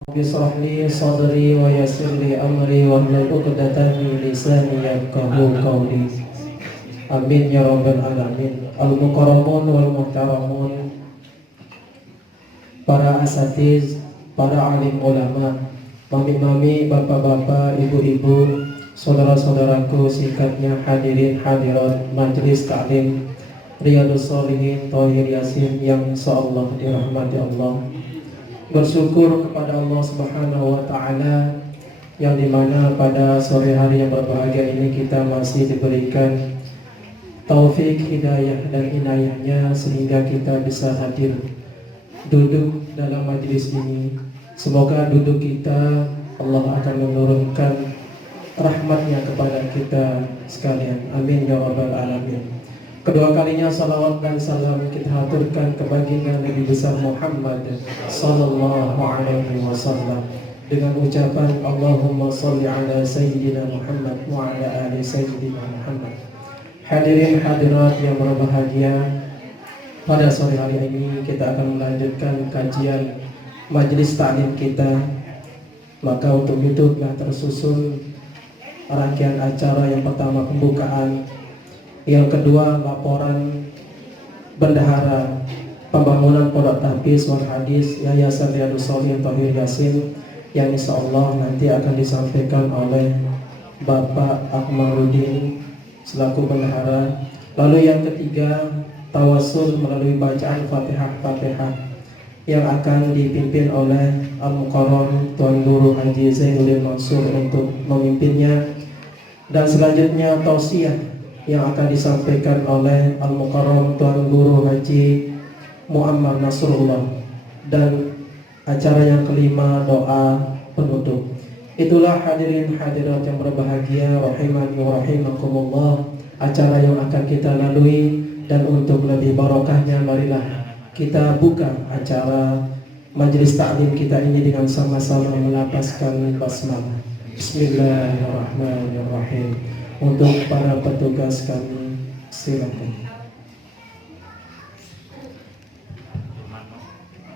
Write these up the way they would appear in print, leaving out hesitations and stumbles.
Rabbi shrah li sadri wa yassir li amri wahlul 'uqdatam min lisani yafqahu qawli. Amin ya rabbal alamin. Al-mukarramun wal muhtaramun, para asatiz, para alim ulama, mami-mami, bapak-bapak, ibu-ibu, saudara-saudaraku singkatnya hadirin hadirat majelis taklim Riyadhus Shalihin Thahir Yasin yang insyaallah dirahmati Allah. Bersyukur kepada Allah Subhanahu wa taala yang dimana pada sore hari yang berbahagia ini kita masih diberikan taufik, hidayah dan inayahnya sehingga kita bisa hadir duduk dalam majlis ini. Semoga duduk kita Allah akan menurunkan rahmatnya kepada kita sekalian. Amin ya rabbal alamin. Kedua kalinya salawat dan salam kita haturkan ke baginda Nabi besar Muhammad sallallahu alaihi wasallam dengan ucapan Allahumma shalli ala sayyidina Muhammad wa ala ali sayyidina Muhammad. Hadirin hadirat yang berbahagia, pada sore hari ini kita akan melanjutkan kajian majelis taklim kita. Maka untuk itu telah tersusun rangkaian acara. Yang pertama pembukaan, yang kedua laporan bendahara pembangunan Pondok Tahfiz wal Hadis Yayasan Riyadhus Shalihin Thahir Yasin yang insyaallah nanti akan disampaikan oleh Bapak Akmaluddin selaku bendahara. Lalu yang ketiga tawasul melalui bacaan Fatihah yang akan dipimpin oleh Al-Mukarram Tuan Guru Haji Zainuddin Mansur untuk memimpinnya. Dan selanjutnya tausiah yang akan disampaikan oleh Al-Mukarram Tuan Guru Haji Muammar Nasrullah. Dan acara yang kelima doa penutup. Itulah hadirin hadirat yang berbahagia rahimani wa rahimakumullah, acara yang akan kita lalui. Dan untuk lebih barokahnya marilah kita buka acara majelis taklim kita ini dengan sama-sama melapaskan basmalah. Bismillahirrahmanirrahim. Untuk para petugas kami silakan.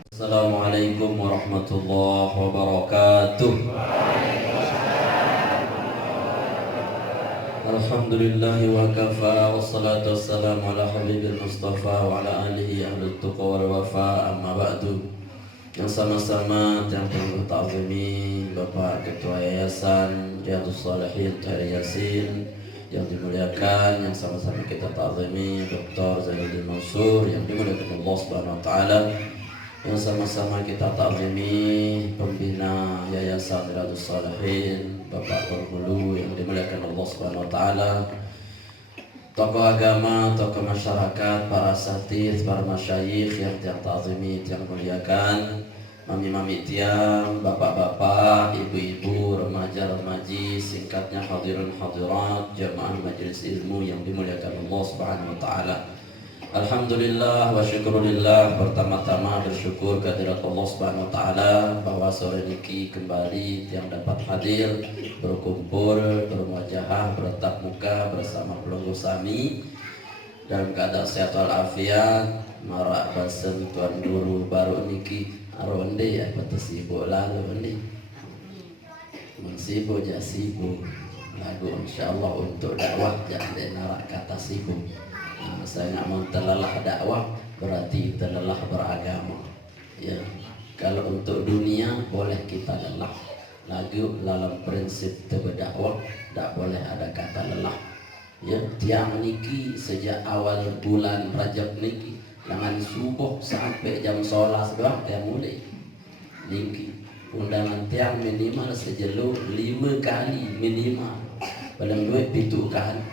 Assalamualaikum warahmatullahi wabarakatuh. Alhamdulillahi wa kafa, wassalatu wassalamu ala habibil mustafa wa ala alihi ahlul tuqa wal wafa, amma ba'du. Yang sama-sama yang perlu ta'zimi Bapak Ketua Yayasan Riyadhus Shalihin Thahir Yasin yang dimuliakan, yang sama-sama kita ta'zimi Dr. Zainuddin Mansur yang dimuliakan Allah Subhanahu wa taala, yang sama-sama kita ta'zimi pembina Yayasan Riyadhus Shalihin Bapak Penghulu yang dimuliakan Allah Subhanahu wa taala, tokoh agama, tokoh masyarakat, para asatidz, para masyayikh yang ta'zimi, yang muliakan, mami-mami tiang, bapak-bapak, ibu-ibu, remaja-remaji, singkatnya hadirin hadirat, jamaah majelis ilmu yang dimuliakan Allah Subhanahu wa taala. Alhamdulillah wa syukurillah, pertama-tama bersyukur kehadirat Allah Subhanahu wa taala bahwa sore niki kembali yang dapat hadir, berkumpul, bermuajahah, bertatap muka bersama pelunggu sami dalam keadaan sehat walafiat. Marak basem Tuan Guru baru niki aronde ya batas sibuk lalu ni. Sibuk ja sibuk. Lagu insyaallah untuk dakwah jangan narak kata sibuk. Saya nak mau terlelah dakwah berarti terlelah beragama. Ya, kalau untuk dunia boleh kita lelah. Lagu dalam prinsip berdakwah tak boleh ada kata lelah. Ya, tiang niki sejak awal bulan Rajab niki dengan subuh sampai jam 11 doang tiang mulai. Niki undangan tiang minimal sejelur 5 kali minimal. Dalam duit pitukan.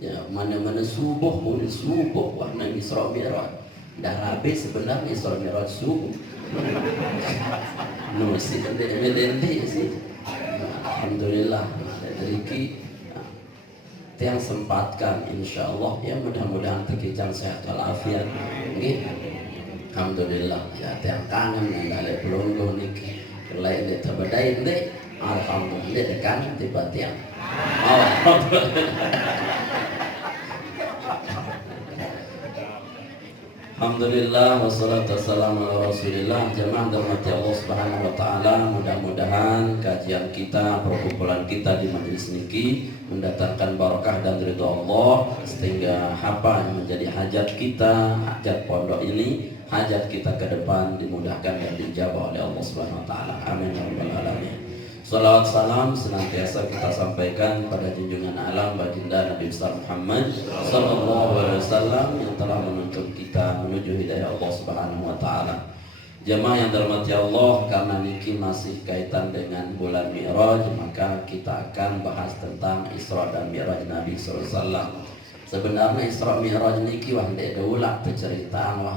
Ya, mana-mana subuh pun subuh warna Isra Mi'raj. Dah habis sebenarnya Isra Mi'raj subuh. No si mendente sih. Alhamdulillah dari ki tiang sempatkan insyaallah ya, mudah-mudahan terkejang sehat walafiat. Nggih. Alhamdulillah ya, tiang kangen ngalih pelunggu niki. Kelai de tabadai de alhamdulillah dekan tiba tiang. Alhamdulillah wassalatu wassalamu ala Rasulillah. Jemaah dirahmati Allah Subhanahu wa taala, mudah-mudahan kajian kita, perkumpulan kita di majelis niki mendatangkan barakah dan ridha Allah sehingga apa yang menjadi hajat kita, hajat pondok ini, hajat kita ke depan dimudahkan dan dijabah oleh Allah Subhanahu wa taala. Amin ya rabbal alamin. Salawat salam senantiasa kita sampaikan pada junjungan alam baginda Nabi besar Muhammad sallallahu alaihi wasallam yang telah menuntun kita menuju hidayah Allah Subhanahu wa taala. Jemaah yang dirahmati Allah, karena niki masih kaitan dengan bulan Mi'raj, maka kita akan bahas tentang Isra dan Mi'raj Nabi sallallahu alaihi wasallam. Sebenarnya Isra Mi'raj niki wah ndek ulah cerita wah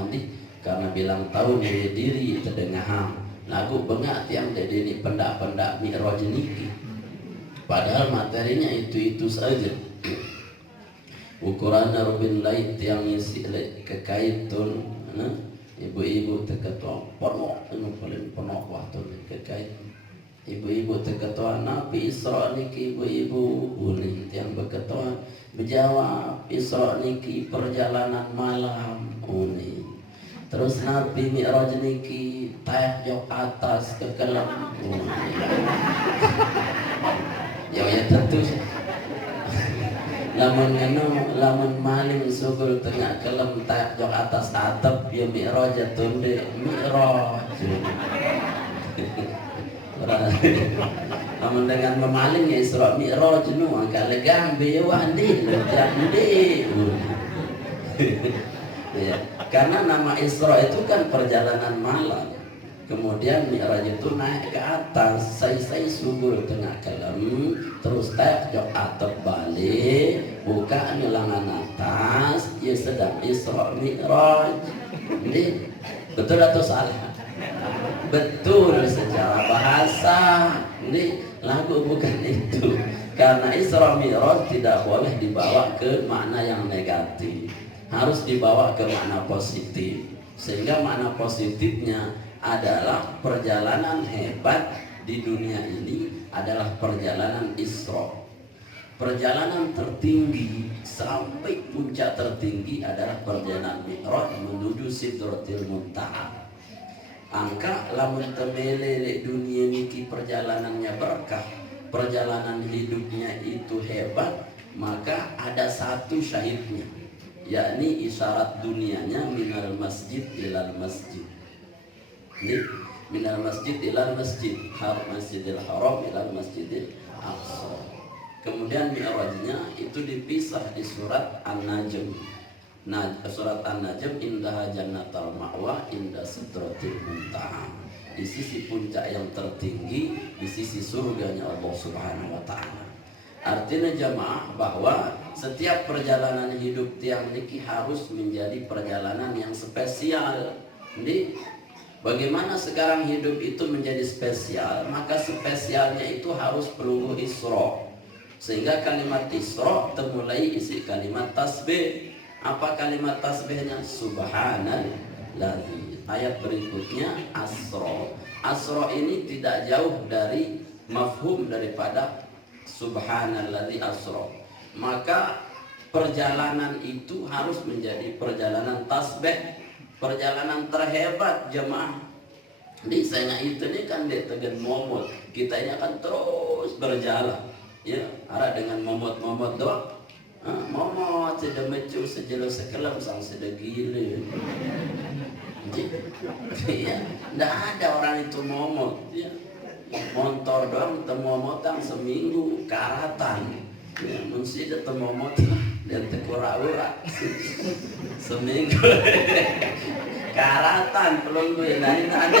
karena bilang tahu diri terdengar lagu bengak tiang dede ini pendak-pendak Mi'raj niki. Padahal materinya itu saja. Ukuran Robin Light yang isi kekaitun, ibu-ibu terketua penuh, ini paling penuh waktu kekait. Ibu-ibu terketua Nabi Isra niki ibu-ibu boleh yang berketua menjawab Isra niki perjalanan malam uni. Terus Nabi Mi'raj niki tayak atas ke kelam. Ya tentu. Lamun maling sugul tengah kelam tayak atas atap ya Mi'raj tunde Mi'raj. Lamun dengan memaling ya Isra Mi'raj nu agak legang bieu andi andi. Ya, karena nama Isra itu kan perjalanan malam. Kemudian Mi'raj itu naik ke atas, saya subur tengah kelam, terus naik jok atap balik, buka nilangan atas, ya sedang Isra Mi'raj. Ini betul atau salah? Betul secara bahasa. Ini lagu bukan itu. Karena Isra Mi'raj tidak boleh dibawa ke makna yang negatif, harus dibawa ke makna positif. Sehingga makna positifnya adalah perjalanan hebat di dunia ini adalah perjalanan Isra. Perjalanan tertinggi sampai puncak tertinggi adalah perjalanan Mi'raj menuju Sidratil Muntaha. Angka lamun temelele dunia niki perjalanannya berkah, perjalanan hidupnya itu hebat, maka ada satu syahidnya, yakni isyarat dunianya minal masjid ilal masjid. Ini minal masjid ilal masjid, masjidil haram ilal masjidil aqsa. Kemudian Mi'rajnya itu dipisah di surat An-Najm. Surat An-Najm, indah jannatul ma'wa indah sidratil muntaha. Di sisi puncak yang tertinggi, di sisi surganya Allah Subhanahu wa taala. Artinya jamaah bahwa setiap perjalanan hidup tiang niki harus menjadi perjalanan yang spesial. Jadi bagaimana sekarang hidup itu menjadi spesial, maka spesialnya itu harus perlu Isra. Sehingga kalimat Isra temulai isi kalimat tasbih. Apa kalimat tasbihnya? Subhanalladzi. Ayat berikutnya Asra. Asra ini tidak jauh dari mafhum daripada Subhanalladzi asra. Maka perjalanan itu harus menjadi perjalanan tasbih, perjalanan terhebat jemaah. Di sana itu nih kan dia tegan momot, kita ini akan terus berjalan. Ya, arah dengan momot-momot doang. Momot sudah mecu sejelo sekelam sang sudah gila. Ya, tidak ada orang itu momot. Ya. Motor doang temomotang seminggu karatan. Ya, mesti ada temomotang dan tekura-ura seminggu karatan belum gue nanya ada.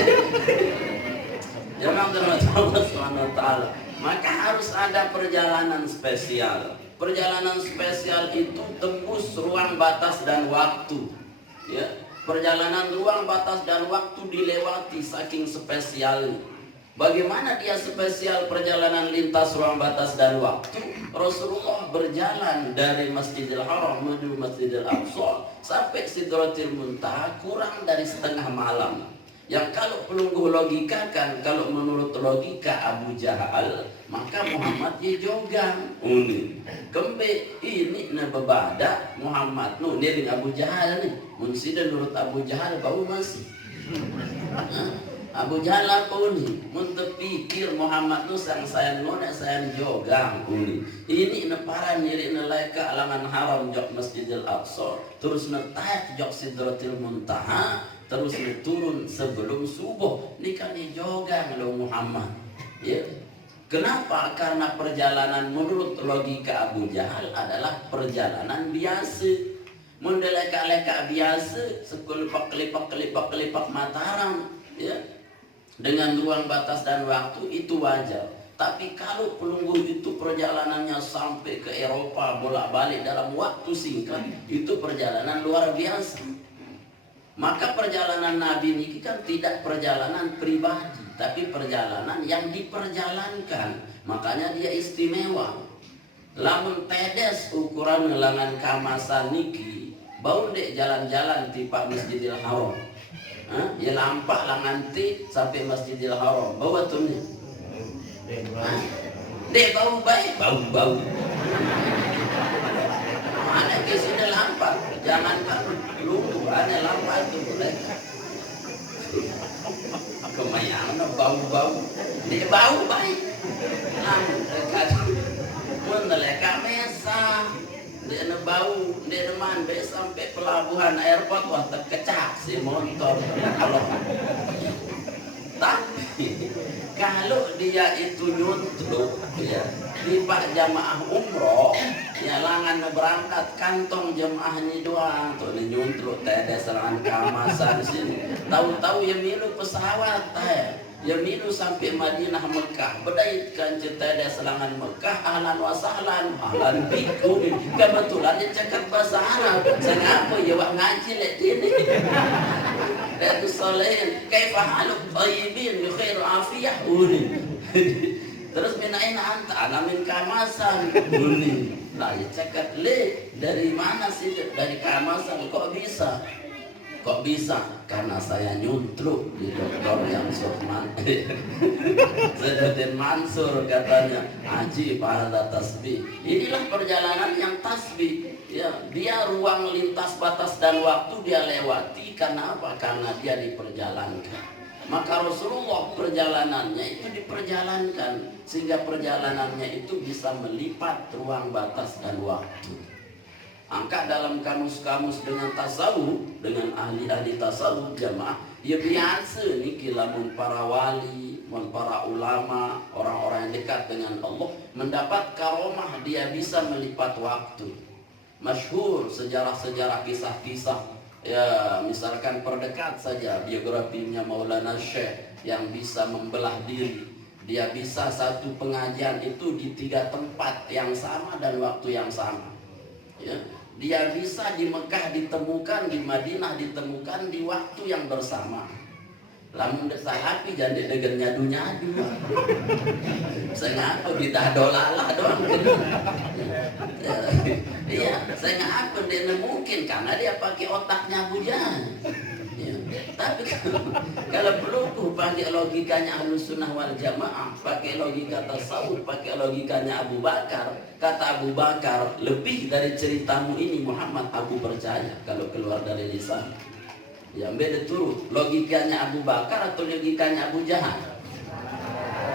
Jangan Allah Subhanahu wa taala. Maka harus ada perjalanan spesial. Perjalanan spesial itu tembus ruang batas dan waktu. Ya, perjalanan ruang batas dan waktu dilewati saking spesialnya. Bagaimana dia spesial perjalanan lintas ruang batas dan waktu? Rasulullah berjalan dari Masjidil Haram menuju Masjidil Aqsa sampai Sidratil Muntaha kurang dari setengah malam. Yang kalau pelungguh logika kan, kalau menurut logika Abu Jahal, maka Muhammad ye jogang. Kembe ini na bebada Muhammad nu ni Abu Jahal nih. Mun sida nurut Abu Jahal bau masih. Abu Jahal apa uni? Mun terpikir Muhammad nu sang sayang ngona sayang jogang uni. Ini na para nyiri na laika alangan haram jok Masjidil Aqsa, terus na tayak jok Sidratil Muntaha, terus turun sebelum subuh. Ini kan jogang lo Muhammad. Ya. Kenapa? Karena perjalanan menurut logika Abu Jahal adalah perjalanan biasa. Mendeleka-leka biasa, sekelipak-kelipak Mataram, ya. Dengan ruang batas dan waktu itu wajar. Tapi kalau pelungguh itu perjalanannya sampai ke Eropa bolak-balik dalam waktu singkat, itu perjalanan luar biasa. Maka perjalanan Nabi ini kan tidak perjalanan pribadi, tapi perjalanan yang diperjalankan. Makanya dia istimewa. Lamun tedes ukuran ngelangan kamasan niki, bau dek jalan-jalan tipa Masjidil Haram. Ya lampak lah nanti sampai Masjidil Haram. Bau betul nih. Dek bau baik, bau. Mana ke sudah lampak, jangan kan lu ada lampak itu boleh. Kemayang bau. Dek bau baik. Lamun dekat meneleka mesa. Dia bau, dia man sampai pelabuhan airport wah terkecak si motor. Tapi kalau dia itu nyuntruk ya, di pak jamaah umroh ya langan berangkat kantong jamaahnya doang tuh di nyuntruk ada serangan kamasan sini. Tahu-tahu ya milu pesawat ya milu sampai Madinah Mekah bedait kan cerita ada selangan Mekah ahlan wa sahlan ahlan bikum kebetulan dia cakap bahasa Arab kenapa ya wak ngaji lek ini dan solehin kaifa haluk tayyibin bi khair afiyah terus min aina anta ana min kamasan lah dia cakap le dari mana sih dari kamasan kok bisa? Karena saya nyuntruk di dokter yang Sofman. Sedatin Mansur katanya, Haji pada tasbih. Inilah perjalanan yang tasbih. Ya, dia ruang lintas batas dan waktu dia lewati. Karena apa? Karena dia diperjalankan. Maka Rasulullah perjalanannya itu diperjalankan. Sehingga perjalanannya itu bisa melipat ruang batas dan waktu. Angka dalam kamus-kamus dengan tasawuf, dengan ahli-ahli tasawuf jamaah, ya biasa nih kilamun para wali, para ulama, orang-orang yang dekat dengan Allah mendapat karomah, dia bisa melipat waktu. Masyhur sejarah-sejarah kisah-kisah, ya misalkan perdekat saja biografinya Maulana Syekh yang bisa membelah diri. Dia bisa satu pengajian itu di 3 tempat yang sama dan waktu yang sama. Ya. Dia bisa di Mekah ditemukan, di Madinah ditemukan di waktu yang bersama. Lamun desa api jangan degan nyadu-nyadu. Saya ngaku ditah dolalah doang. Iya, saya ngaku dia mungkin karena dia pakai otaknya Abu Jahal. Ya. Tapi kalau pelungguh pakai logikanya Ahlus Sunnah wal Jamaah, pakai logika tasawuf, pakai logikanya Abu Bakar, kata Abu Bakar, lebih dari ceritamu ini Muhammad aku percaya kalau keluar dari lisan. Ya beda tuh logikanya Abu Bakar atau logikanya Abu Jahal.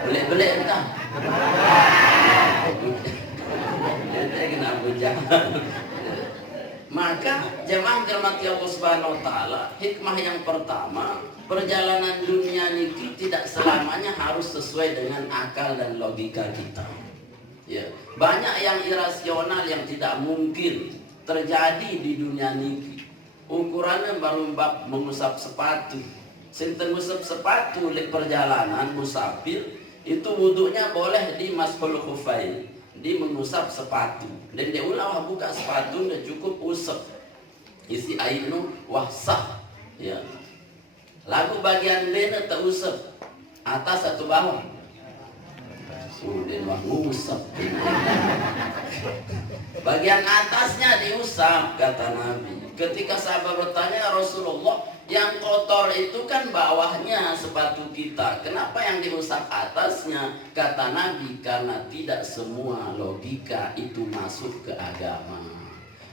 Boleh entah. Dia Abu Jahal. Maka jemaah dirahmati Allah Subhanahu wa taala, hikmah yang pertama, perjalanan dunia ini tidak selamanya harus sesuai dengan akal dan logika kita. Ya, banyak yang irasional yang tidak mungkin terjadi di dunia ini. Ukurannya baru bab mengusap sepatu. Sinten ngusap sepatu di perjalanan musafir itu wudunya boleh di masful khufain, di mengusap sepatu. Dan dia ulah buka sepatu dan cukup usap isi ainu wahsah ya. Lagu bagian bena tak usap atas atau bawah. Sudah mah usap. Bagian atasnya diusap kata Nabi. Ketika sahabat bertanya, "Ya Rasulullah, yang kotor itu kan bawahnya sepatu kita, kenapa yang diusap atasnya?" Kata Nabi, karena tidak semua logika itu masuk ke agama.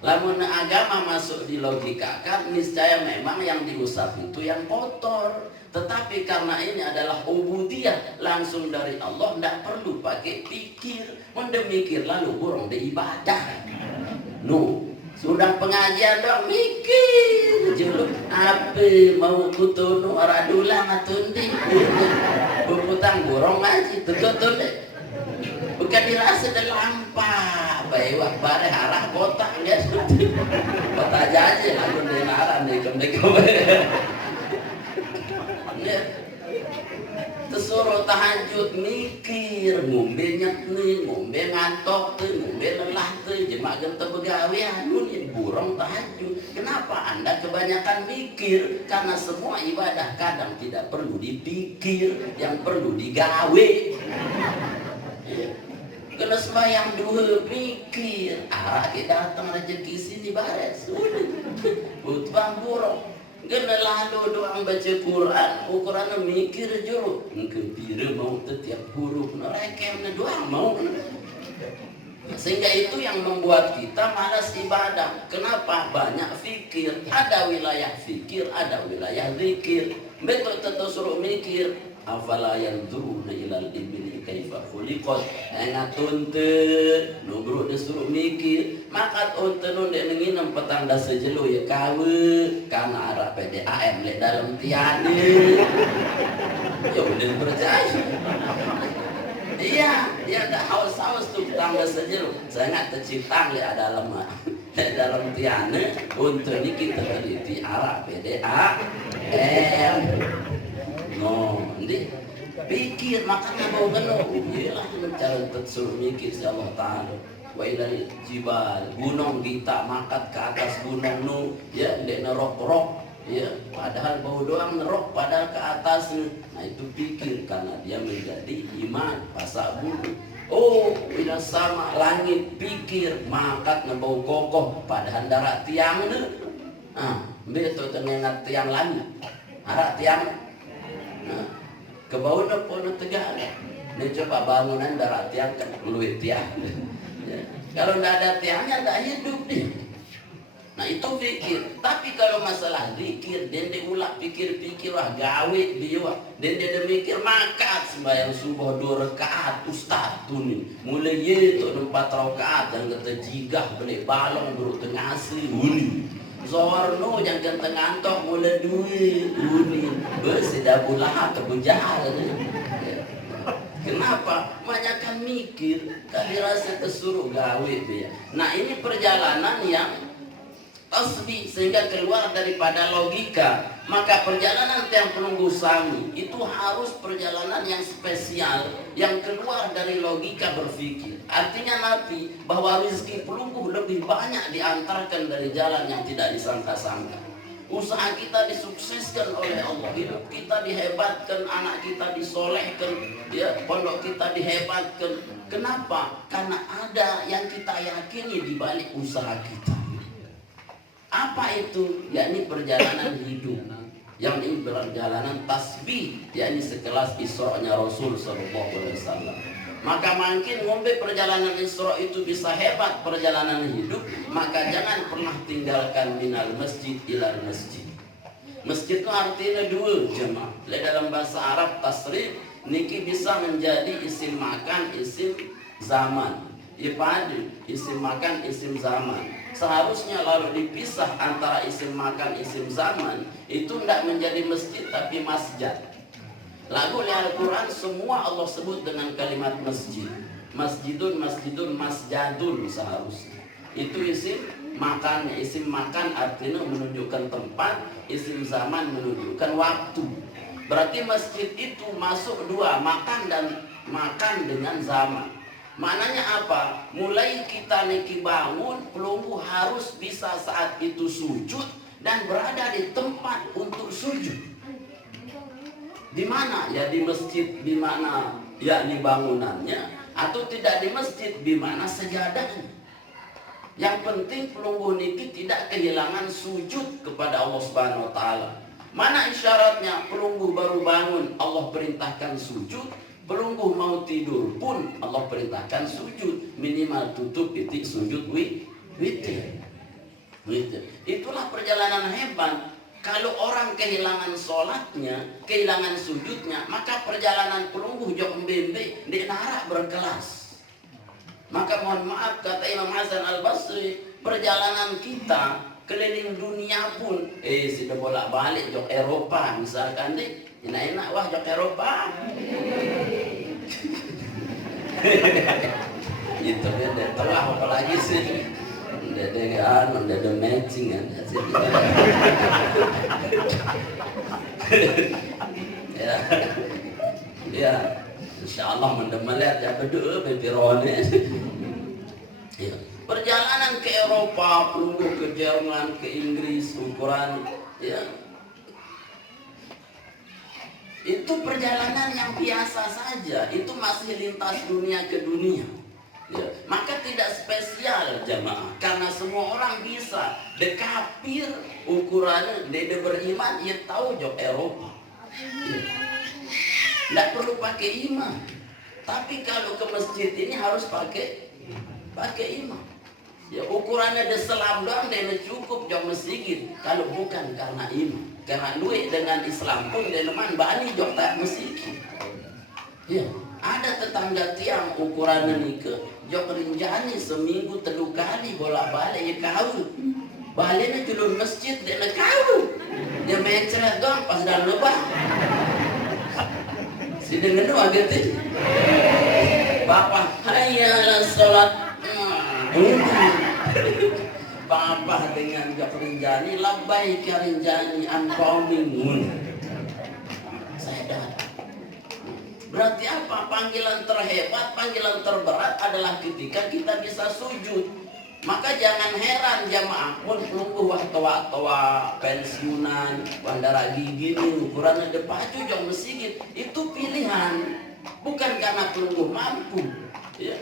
Lamun agama masuk di logika kan niscaya memang yang diusap itu yang kotor. Tetapi karena ini adalah ubudiyah langsung dari Allah, tidak perlu pakai pikir. Mendemikir lalu burung di ibadah. Sudah pengajian dong mikir juluk apa mau kutunu aradulang atundi buputang burung ngaji betul deh. Bukan dirasa dan lampa baik bare arah kota ya kota aja lalu denaran nih ya tersuruh tahajud mikir ngombe nyetni ngombe ngantok tuh ngombe lelah tuh jemaah genta begawean nun burung tahajud. Kenapa Anda kebanyakan mikir? Karena semua ibadah kadang tidak perlu dipikir, yang perlu digawe. Kena sembahyang dua mikir, arah kita datang rezeki sini bares, sudah utbang burung. Kena lalu doang baca Quran, ukuran mikir juru, kepira mau setiap huruf nerekem doang mau. Sehingga itu yang membuat kita malas ibadah. Kenapa? Banyak fikir. Ada wilayah fikir, ada wilayah zikir. Betul tentu suruh mikir. Afala yanzuruna ilal ibli kaifa khuliqat. Ngatun teu nubruk disuruh mikir. Makat unte nun dek nenginem petanda sejelo ya kawe kana arah PDAM le dalam tiade. Ya udah percaya. Iya, dia ada haus-haus tuh tangga sejero. Saya nggak tercipta le ada lemah. Dalam tiane untuk ini kita teliti arah PDAM. Nanti pikir makanya bau geno. Iyalah cara tersuruh mikir si Allah Taala. Wa ilal jibal gunung kita makat ke atas gunung nu ya ndek nerok-rok ya padahal bau doang nerok padahal ke atas. Nah itu pikir karena dia menjadi iman pasak bulu. Oh bila sama langit pikir makat ngebau kokoh padahal darat tiang nu. Betul tenengat tiang langit. Arak tiang. Nah, ke bawah pun tegak. Ini coba bangunan darat tiang kan luit tiang. Ya. Kalau tidak ada tiangnya tidak hidup nih. Nah itu pikir. Tapi kalau masalah zikir, dan dia ulak pikir-pikir wah gawe biwa. Dan dia mikir makat sembahyang subuh 2 rakaat ustaz tuh nih. Mulai itu 4 rakaat yang kata jigah beli balong buru tengah uni. Zorno yang ganteng ngantok mulai duit uni. Bersedah bulah kebujal. Kenapa? Banyakan mikir, kali rasa kesuruh gawe dia. Nah ini perjalanan yang tasbih sehingga keluar daripada logika. Maka perjalanan tiang penunggu sami itu harus perjalanan yang spesial, yang keluar dari logika berpikir. Artinya Nabi bahwa rezeki pelungguh lebih banyak diantarkan dari jalan yang tidak disangka-sangka. Usaha kita disukseskan oleh Allah, hidup kita dihebatkan, anak kita disolehkan, ya, pondok kita dihebatkan. Kenapa? Karena ada yang kita yakini di balik usaha kita. Apa itu? Yakni perjalanan hidup, yang ini perjalanan tasbih, yakni sekelas Isra-nya Rasul SAW. Maka makin ngombe perjalanan Isra itu bisa hebat perjalanan hidup, maka jangan pernah tinggalkan minal masjid ilal masjid. Masjid itu artinya dua jemaah. Dalam bahasa Arab tasrif niki bisa menjadi isim makan, isim zaman. Ipadu isim makan, isim zaman. Seharusnya lalu dipisah antara isim makan, isim zaman itu tidak menjadi masjid tapi masjid. Lagu di Al-Quran semua Allah sebut dengan kalimat masjid. Masjidun, masjidun, masjadun seharusnya. Itu isim makan artinya menunjukkan tempat, isim zaman menunjukkan waktu. Berarti masjid itu masuk dua, makan dengan zaman. Maknanya apa? Mulai kita niki bangun, pelunggu harus bisa saat itu sujud dan berada di tempat untuk sujud. Di mana? Ya di masjid, di mana yakni bangunannya, atau tidak di masjid, di mana sejadahnya. Yang penting pelungguh niki tidak kehilangan sujud kepada Allah Subhanahu wa taala. Mana isyaratnya? Pelungguh baru bangun Allah perintahkan sujud, pelungguh mau tidur pun Allah perintahkan sujud, minimal tutup titik sujud witir. Itulah perjalanan hebat. Kalau orang kehilangan sholatnya, kehilangan sujudnya, maka perjalanan pelungguh jok mbembe di narak berkelas. Maka mohon maaf, kata Imam Hasan Al-Basri, perjalanan kita keliling dunia pun sudah bolak-balik jok Eropa misalkan deh, enak-enak wah jok Eropa. Itu dia telah apalagi sih. Ada matching kan ya insyaallah melihat ya berdua bebirone ya. Perjalanan ke Eropa, pelungguh ke Jerman, ke Inggris, ukuran ya itu perjalanan yang biasa saja, itu masih lintas dunia ke dunia. Ya, maka tidak spesial jamaah, karena semua orang bisa. Dekapir ukurannya, dede beriman, ia tahu jok Eropa. Ya. Tidak perlu pakai imam. Tapi kalau ke masjid ini harus pakai imam. Ya, ukurannya de selam doang, dede cukup jok masjid. Kalau bukan karena imam, karena duit dengan Islam pun dede man bani jok tak masjid. Ya. Ada tetangga tiang ukurannya nikah jok rinjani seminggu 3 kali bolak-balik ya kau baliknya julun masjid dia nak kau dia mencret doang pas dalam lubang si dengan doang gitu bapak hayalah sholat bapak dengan jok rinjani labbaik ya rinjani ampau mingun saya datang. Berarti apa? Panggilan terhebat, panggilan terberat adalah ketika kita bisa sujud. Maka jangan heran jamaah pun pelungguh tua pensiunan, bandara gigi ini ukurannya depacu jauh mesigit. Itu pilihan, bukan karena pelungguh mampu. Ya.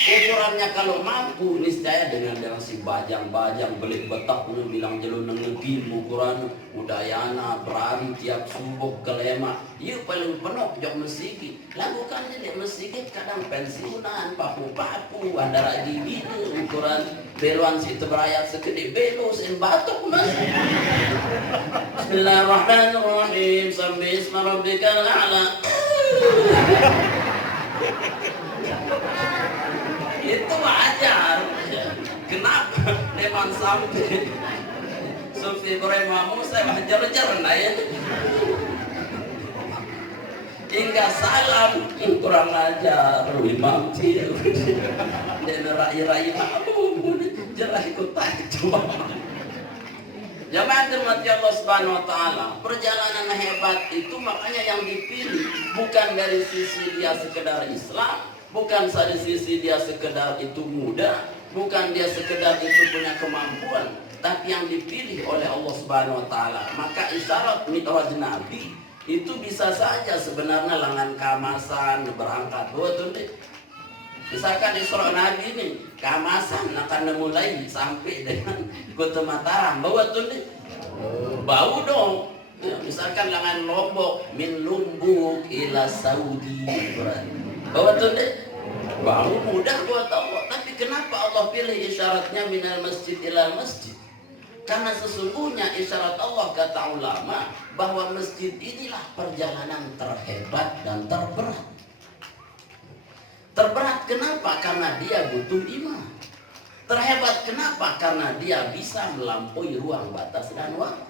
Ukurannya kalau mampu, niscaya dengan si bajang-bajang belik betak pun bilang jelun ngegim ukuran udayana berari tiap subuh kelema. Iya paling penuh jok mesigi. Lakukan di mesigi kadang pensiunan, papu-papu, bandara gigi ukuran beluan situ berayat segede belu sen batuk mas. Bismillahirrahmanirrahim. Sambil isma rabbikal a'la. Itu wajar. Kenapa memang sampai Sufi Ibrahim saya wajar-wajar ya. Hingga salam kurang ajar imam ciu dan rai-rai mau jerah ikut takjub. Jamaah mati Allah Subhanahu wa taala, perjalanan hebat itu makanya yang dipilih bukan dari sisi dia sekedar Islam, bukan dari sisi dia sekedar itu muda, bukan dia sekedar itu punya kemampuan, tapi yang dipilih oleh Allah Subhanahu wa taala. Maka isyarat mi'raj Nabi itu bisa saja sebenarnya lengan kamasan berangkat. Betul deh. Misalkan Isra Nabi ini kamasan akan mulai sampai dengan Kota Mataram, bawa tuh nih, bau dong. Ya, misalkan lengan Lombok min Lumbuk ila Saudi, bawa tuh nih, bau mudah buat Allah. Tapi kenapa Allah pilih isyaratnya minal masjid ilal masjid? Karena sesungguhnya isyarat Allah kata ulama bahwa masjid inilah perjalanan terhebat dan terberat. Terberat kenapa? Karena dia butuh iman. Terhebat kenapa? Karena dia bisa melampaui ruang batas dan waktu.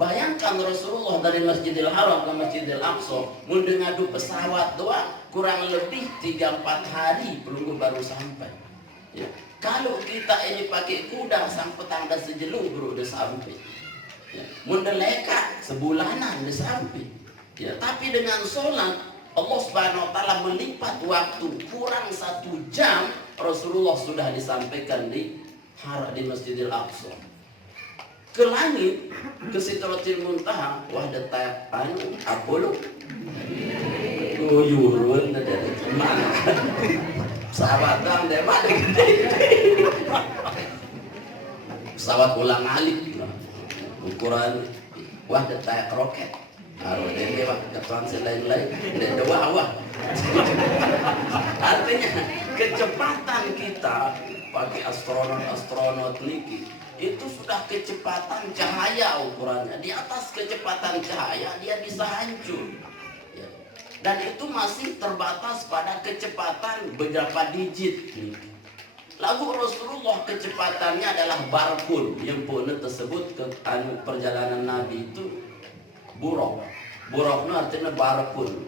Bayangkan Rasulullah dari Masjidil Haram ke Masjidil Aqsa ngadu pesawat doang kurang lebih 3-4 hari pelungguh baru sampai. Ya. Kalau kita ini pakai kuda sampai tangga sejelu bro udah sampai. Ya. Mendeleka sebulanan udah sampai. Ya. Tapi dengan sholat Allah Subhanahu wa taala melipat waktu kurang 1 jam Rasulullah sudah disampaikan di Masjidil Aqsa. Ke langit, ke Sidratil Muntaha, wah detak anu Apollo. Yurun dari mana? Sahabatan dari mana gede. pesawat ulang alik ukuran wah detak roket kalau dia wah ketransfer lain-lain dia wah artinya kecepatan kita pakai astronot niki itu sudah kecepatan cahaya ukurannya. Di atas kecepatan cahaya dia bisa hancur ya. Dan itu masih terbatas pada kecepatan beberapa digit. Lalu Rasulullah kecepatannya adalah barkun, yang pun tersebut ke perjalanan Nabi itu buruk itu artinya barkun,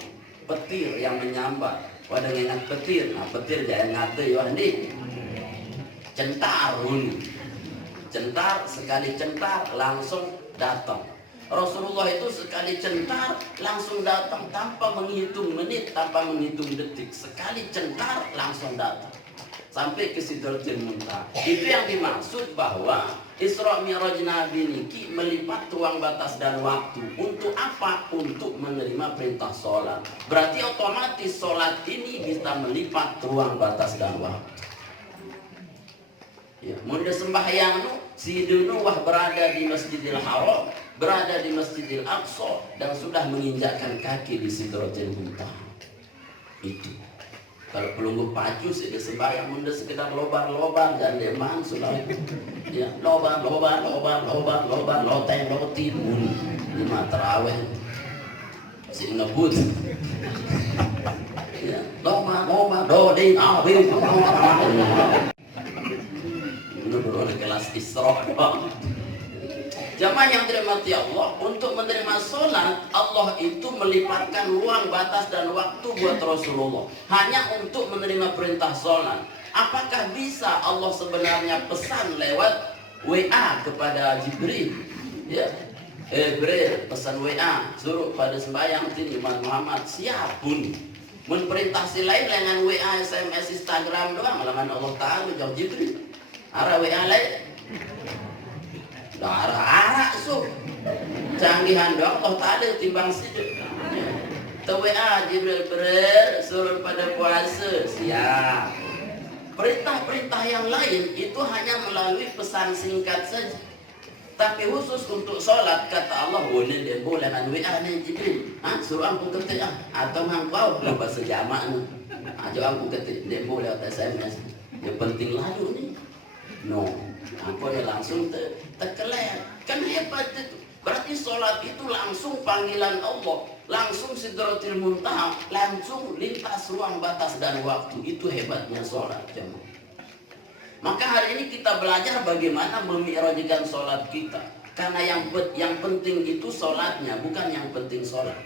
petir yang menyambar. Wadah ingat petir, nah petir jangan ngate ya nih centar sekali centar langsung datang. Rasulullah itu sekali centar langsung datang tanpa menghitung menit, tanpa menghitung detik. Sekali centar langsung datang sampai ke Sidratul Muntaha. Itu yang dimaksud bahwa Isra Mi'raj Nabi niki melipat ruang batas dan waktu. Untuk apa? Untuk menerima perintah sholat. Berarti otomatis sholat ini bisa melipat ruang batas dan waktu. Ya, mun sembahyang si wah berada di Masjidil Haram, berada di Masjidil Aqsa dan sudah menginjakkan kaki di Sidratul Muntaha. Itu. Kalau pelungguh pacu sih sembahyang mun sekedar lobar dan demang sudah. Ya, lobar loteng lotin mun lima tarawih. Si ngebut. Ya, lobar doding abis. Menurut kelas Isra. Jamaah yang dirahmati Allah, untuk menerima sholat Allah itu melipatkan ruang batas dan waktu buat Rasulullah hanya untuk menerima perintah sholat. Apakah bisa Allah sebenarnya pesan lewat WA kepada Jibril? Ya, Jibril pesan WA suruh pada sembahyang tin Imam Muhammad siap pun. Perintah si lain dengan WA, SMS, Instagram doang, laman Allah Ta'ala jauh Jibril. Arah WA lain arah so canggihan doang Allah Ta'ala timbang sidik. WA Jibril suruh pada puasa siap. Perintah-perintah yang lain itu hanya melalui pesan singkat saja. Tapi khusus untuk sholat kata Allah boleh dia boleh dengan WA nih Jibril. Suruh aku ketik atau ngangkau bahasa jamak nih. Ajo aku ketik dia boleh SMS. Yang penting lalu nih. No, aku dia langsung terkeler. Kan hebat itu. Berarti sholat itu langsung panggilan Allah, langsung Sidratul Muntaha, langsung lintas ruang batas dan waktu. Itu hebatnya sholat. Maka hari ini kita belajar bagaimana memi'rajkan sholat kita. Karena yang penting itu sholatnya, bukan yang penting sholat.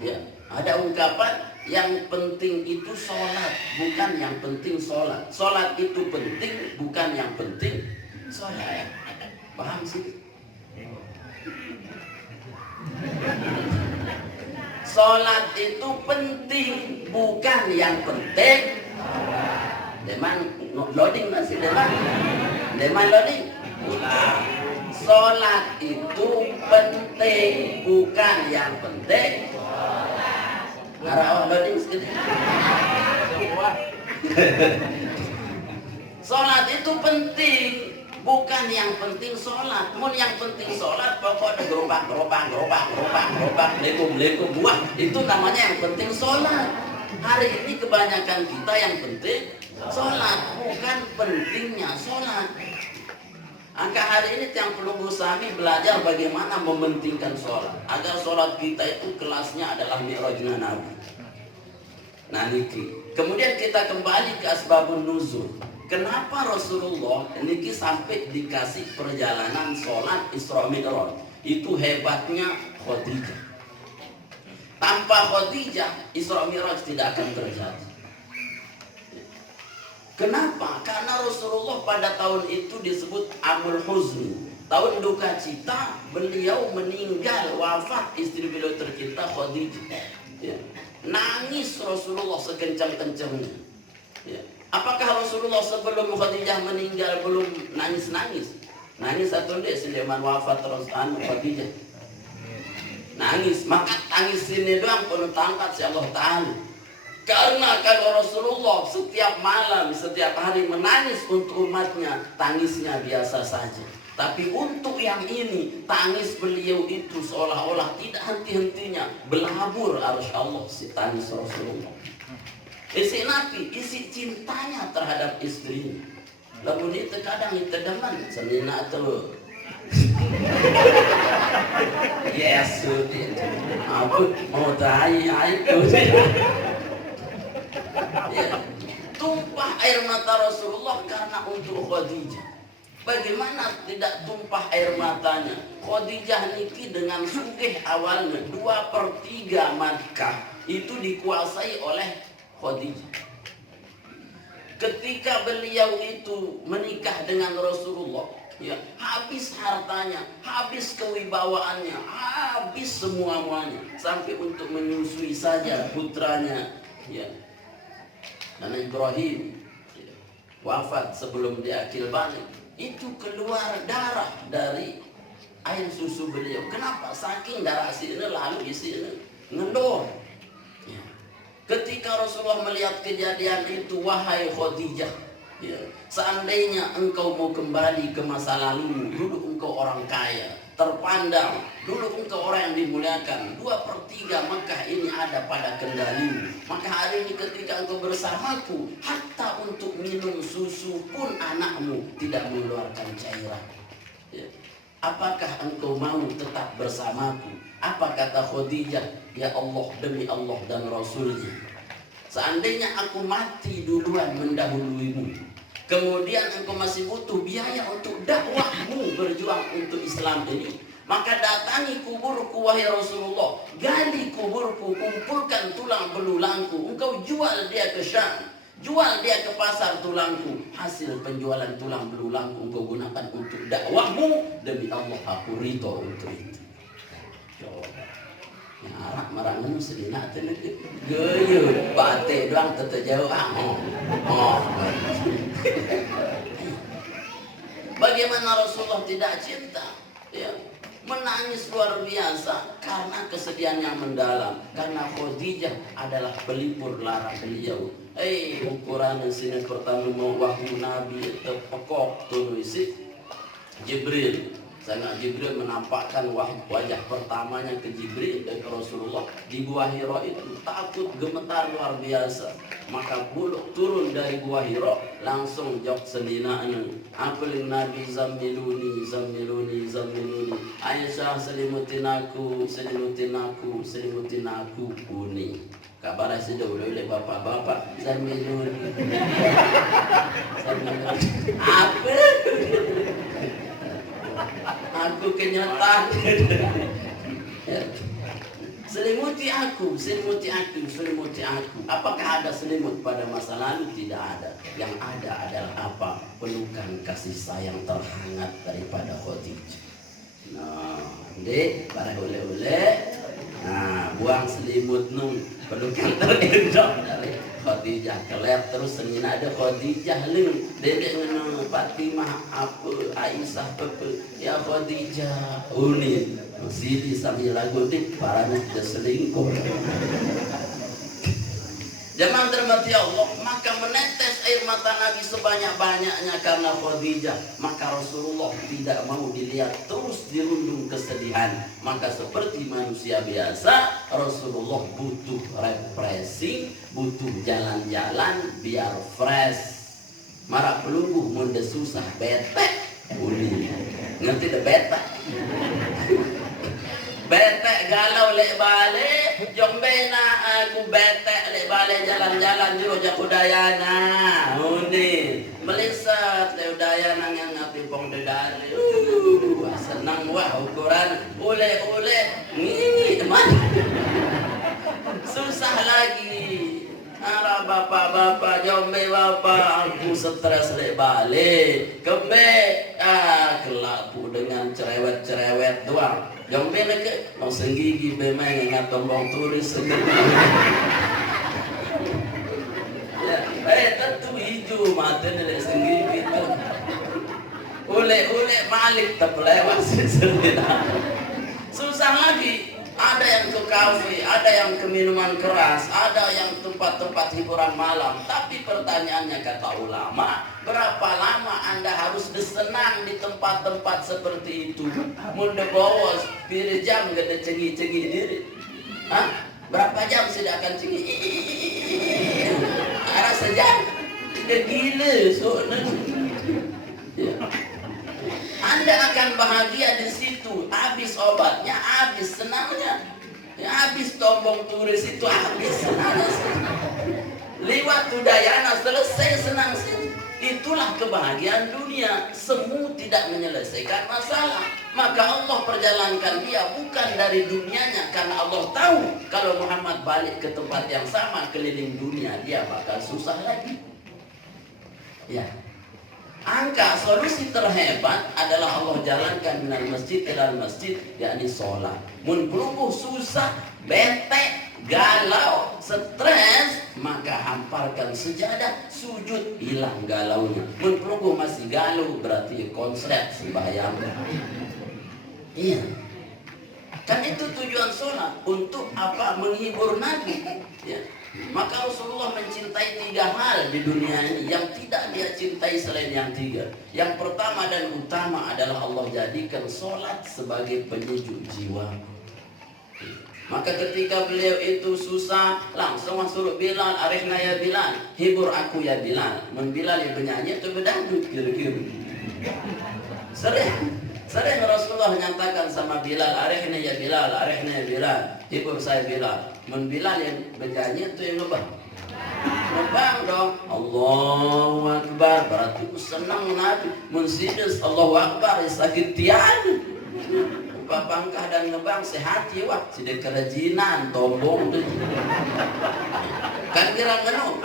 Ya, ada ungkapan yang penting itu sholat, bukan yang penting sholat. Sholat itu penting, bukan yang penting sholat. Paham sih? Sholat itu penting, bukan yang penting. Deman loading masih deman loading. Sholat itu penting, bukan yang penting. Sholat itu penting, bukan yang penting sholat. Mun yang penting sholat pokoknya gerobak, lekum, buah. Itu namanya yang penting sholat. Hari ini kebanyakan kita yang penting sholat, bukan pentingnya sholat. Angka hari ini yang perlu sami belajar bagaimana mementingkan sholat agar sholat kita itu kelasnya adalah mi'rajna Nabi. Nah niki. Kemudian kita kembali ke asbabun nuzul. Kenapa Rasulullah niki sampai dikasih perjalanan sholat Isra Mi'raj? Itu hebatnya Khadijah. Tanpa Khadijah Isra Mi'raj tidak akan terjadi. Kenapa? Karena Rasulullah pada tahun itu disebut Amul Huzni, tahun duka cita. Beliau meninggal, wafat istri beliau tercinta Khadijah. Ya. Nangis Rasulullah sekencang-kencangnya. Ya. Apakah Rasulullah sebelum Khadijah meninggal belum nangis-nangis? Nangis atau tidak? Suleman wafat terus Khadijah nangis. Maka tangis ini doang penuh tangkat si Allah Ta'ala. Karena kalau Rasulullah setiap malam, setiap hari menangis untuk umatnya, tangisnya biasa saja. Tapi untuk yang ini, tangis beliau itu seolah-olah tidak henti-hentinya, belabur arsy Allah si tangis Rasulullah. Isi Nabi, isi cintanya terhadap istrinya. Lalu itu kadang itu deman, semina tuh. Yes, aku mau tahu ya, tumpah air mata Rasulullah karena untuk Khadijah. Bagaimana tidak tumpah air matanya? Khadijah niki dengan sugih awalnya 2/3 Makkah itu dikuasai oleh Khadijah. Ketika beliau itu menikah dengan Rasulullah, ya, habis hartanya, habis kewibawaannya, habis semuanya, sampai untuk menyusui saja putranya, ya. Dan Ibrahim wafat sebelum dia akil balik, itu keluar darah dari air susu beliau. Kenapa? Saking darah sini lalu isinya ngendor. Ya. Ketika Rasulullah melihat kejadian itu, wahai Khadijah, ya, seandainya engkau mau kembali ke masa lalu, dulu engkau orang kaya, terpandang, dulu engkau orang yang dimuliakan, 2/3 Mekah ini ada pada kendalimu. Maka hari ini ketika engkau bersamaku, hatta untuk minum susu pun anakmu tidak mengeluarkan cairan. Ya. Apakah engkau mau tetap bersamaku? Apa kata Khadijah? Ya Allah, demi Allah dan Rasulnya, seandainya aku mati duluan mendahuluimu, kemudian engkau masih butuh biaya untuk dakwahmu berjuang untuk Islam ini, maka datangi kuburku wahai Rasulullah, gali kuburku, kumpulkan tulang belulangku, engkau jual dia ke Syam, jual dia ke pasar tulangku, hasil penjualan tulang belulangku engkau gunakan untuk dakwahmu, demi Allah aku ridho untuk itu. Ya, arak marangan sedina tenek geuyeun bate doang teu jauh Bagaimana Rasulullah tidak cinta? Ya, menangis luar biasa karena kesedihan yang mendalam, karena Khadijah adalah pelipur lara beliau. Ukuran sini pertama mau wahyu Nabi tepekok tulis Jibril. Karena Jibril menampakkan wajah pertamanya ke Jibril dan ke Rasulullah di Gua Hira itu, takut gemetar luar biasa. Maka buluk turun dari Gua Hira, langsung jok sendinanya, apelin Nabi zammiluni zammiluni zammiluni, Aisyah selimutin aku selimutin aku selimutin aku uni. Kabarnya sudah oleh bapak-bapak zammiluni zammiluni apa? Aku kenyataan. Selimuti aku, selimuti aku, selimuti aku. Apakah ada selimut pada masa lalu? Tidak ada. Yang ada adalah apa? Pelukan kasih sayang terhangat daripada Khadijah. Nah, dek, para oleh-oleh. Nah, buang selimut nung, pelukan terendam dari Khadijah keler terus senin ada Khadijah ling dedek ngono Fatimah apa Aisyah pepe ya Khadijah uni sili sambil lagu dik parana selingkuh. Jemaah dirahmati Allah, maka menetes air mata Nabi sebanyak-banyaknya karena Khadijah. Maka Rasulullah tidak mau dilihat terus dirundung kesedihan. Maka seperti manusia biasa, Rasulullah butuh refreshing, butuh jalan-jalan biar fresh. Marak pelungguh munde susah bete uli. Ngerti deh bete? Bete galau lek balik, jombena aku bete lek balik jalan-jalan jero jak udayana. Undi, melisat lek udayana yang ngapi pong dedari. Senang wah ukuran ule-ule ngini teman. Susah lagi. Ara bapak-bapak jombe bapak aku stres lek balik. Kembe kelapu dengan cerewet-cerewet doang. Jombe leke langsung gigi bemeng ingat tombong turis. Ya, tentu hijau mati dari sendiri itu. Ule-ule malik terlewat sendiri. Susah lagi. Ada yang ke kafe, ada yang ke minuman keras, ada yang tempat-tempat hiburan malam. Tapi pertanyaannya kata ulama, berapa lama Anda harus bersenang di tempat-tempat seperti itu? Munda bawa pira jam gede cengi-cengi diri. Hah? Berapa jam sudah akan cengi? Arah sejam. Tidak gila soalnya. Ya. Anda akan bahagia di situ. Habis obatnya, habis senangnya. Ya, habis tombong turis itu, habis senangnya. Lewat udayana, selesai senang sih. Itulah kebahagiaan dunia. Semu tidak menyelesaikan masalah. Maka Allah perjalankan dia bukan dari dunianya. Karena Allah tahu kalau Muhammad balik ke tempat yang sama keliling dunia, dia bakal susah lagi. Ya. Angka solusi terhebat adalah Allah jalankan minal masjid ke dalam masjid, yakni sholat. Mun pelungguh susah, bete, galau, stres, maka hamparkan sejadah, sujud, hilang galaunya. Mun pelungguh masih galau, berarti konslet sembahyang. Iya. Kan itu tujuan sholat. Untuk apa? Menghibur Nabi. Ya. Maka Rasulullah mencintai 3 hal di dunia ini yang tidak dia cintai selain yang 3. Yang pertama dan utama adalah Allah jadikan sholat sebagai penyejuk jiwa. Maka ketika beliau itu susah, langsung suruh Bilal, arifna ya Bilal, hibur aku ya Bilal. Men Bilal yang bernyanyi itu berdangdut kira-kira. Sering Rasulullah nyatakan sama Bilal, arifna ya Bilal, arifna ya Bilal, hibur saya Bilal. Men Bilal yang bernyanyi itu yang ngebang. Ngebang dong. Allahu Akbar, berarti senang Nabi. Mensidus Allahu Akbar, sakit tiada. Papangkah dan ngebang sehat jiwa. Tidak kerajinan, tombong tuh. Kan kira ngenu.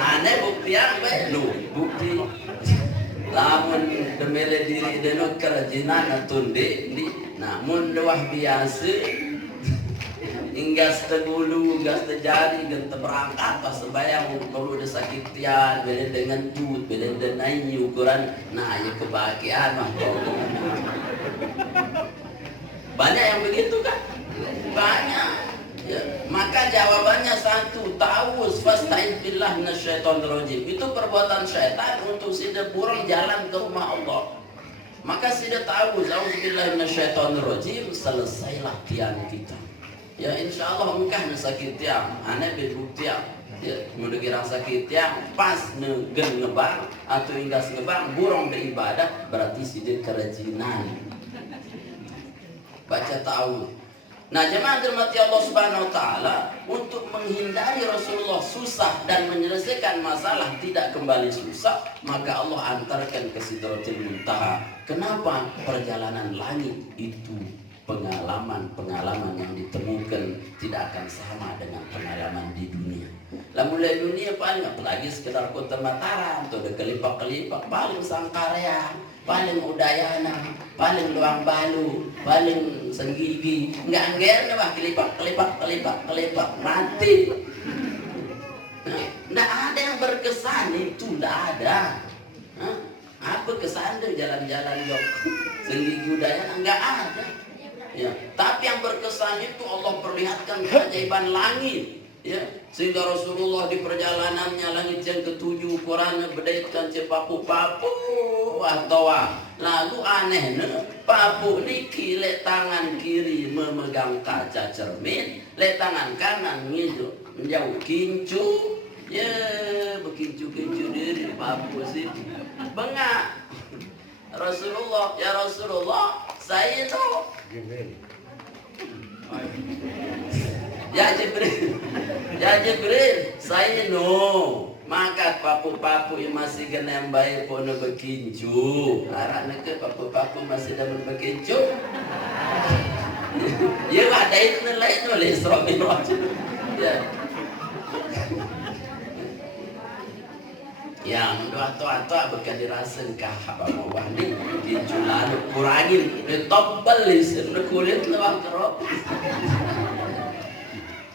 Aneh bukti apa? Bukti. Lamun demele diri deno kerajinan tunde di. Namun lewah biasa. Inggas tegulu, gas terjadi, genta berangkat pas sembahyang perlu ada sakitian, beda dengan tut, beda dengan ukuran, nah ya kebahagiaan mah. Banyak yang begitu kan? Banyak. Ya, maka jawabannya satu, ta'awuz fasta'id billah minasyaitonir rajim. Itu perbuatan syaitan untuk tidak burung jalan ke rumah Allah. Maka tidak ta'awuz, a'udzubillahi minasyaitonir rajim, selesailah tiang kita. Ya insya Allah engkah sakit tiang, aneh berbukti ya. Ya, mendengar sakit tiang, pas ngebang atau inggas ngebang, burung beribadah, berarti sidik kerajinan. Baca ta'awuz. Nah jemaah dirahmati Allah Subhanahu wa taala, untuk menghindari Rasulullah susah dan menyelesaikan masalah tidak kembali susah, maka Allah antarkan ke Sidratul Muntaha. Kenapa? Perjalanan langit itu pengalaman-pengalaman yang ditemukan tidak akan sama dengan pengalaman di dunia. Lah mulai dunia paling apalagi sekedar Kota Mataram tuh ada kelipak-kelipak, paling Sangkareang, paling Udayana, paling Luang Balu, paling Senggigi, enggak angger wah kelipak mati. Nah, ada yang berkesan itu enggak ada. Apa kesan deh jalan-jalan jok Senggigi Udayana enggak ada. Ya, tapi yang berkesan itu Allah perlihatkan keajaiban langit, ya, sehingga Rasulullah di perjalanannya langit yang ketujuh ukurannya berdekat cepapu-papu wah lalu anehnya papu niki le tangan kiri memegang kaca cermin, le tangan kanan ngidu menjauh kincu, ya bekincu-kincu diri papu sih bengak. Rasulullah, ya Rasulullah, saya itu Ya Jibril, saya no. Maka papu-papu yang masih kena baik pun bekincu. Arah nak papu-papu masih dapat bekincu. Ya ada itu nilai nulis Isra Mi'raj. Ya. Yang doa-doa bekan dirasakan kah apa mau wahdi kincu lalu kurangin ditobel kulit lewat kerop.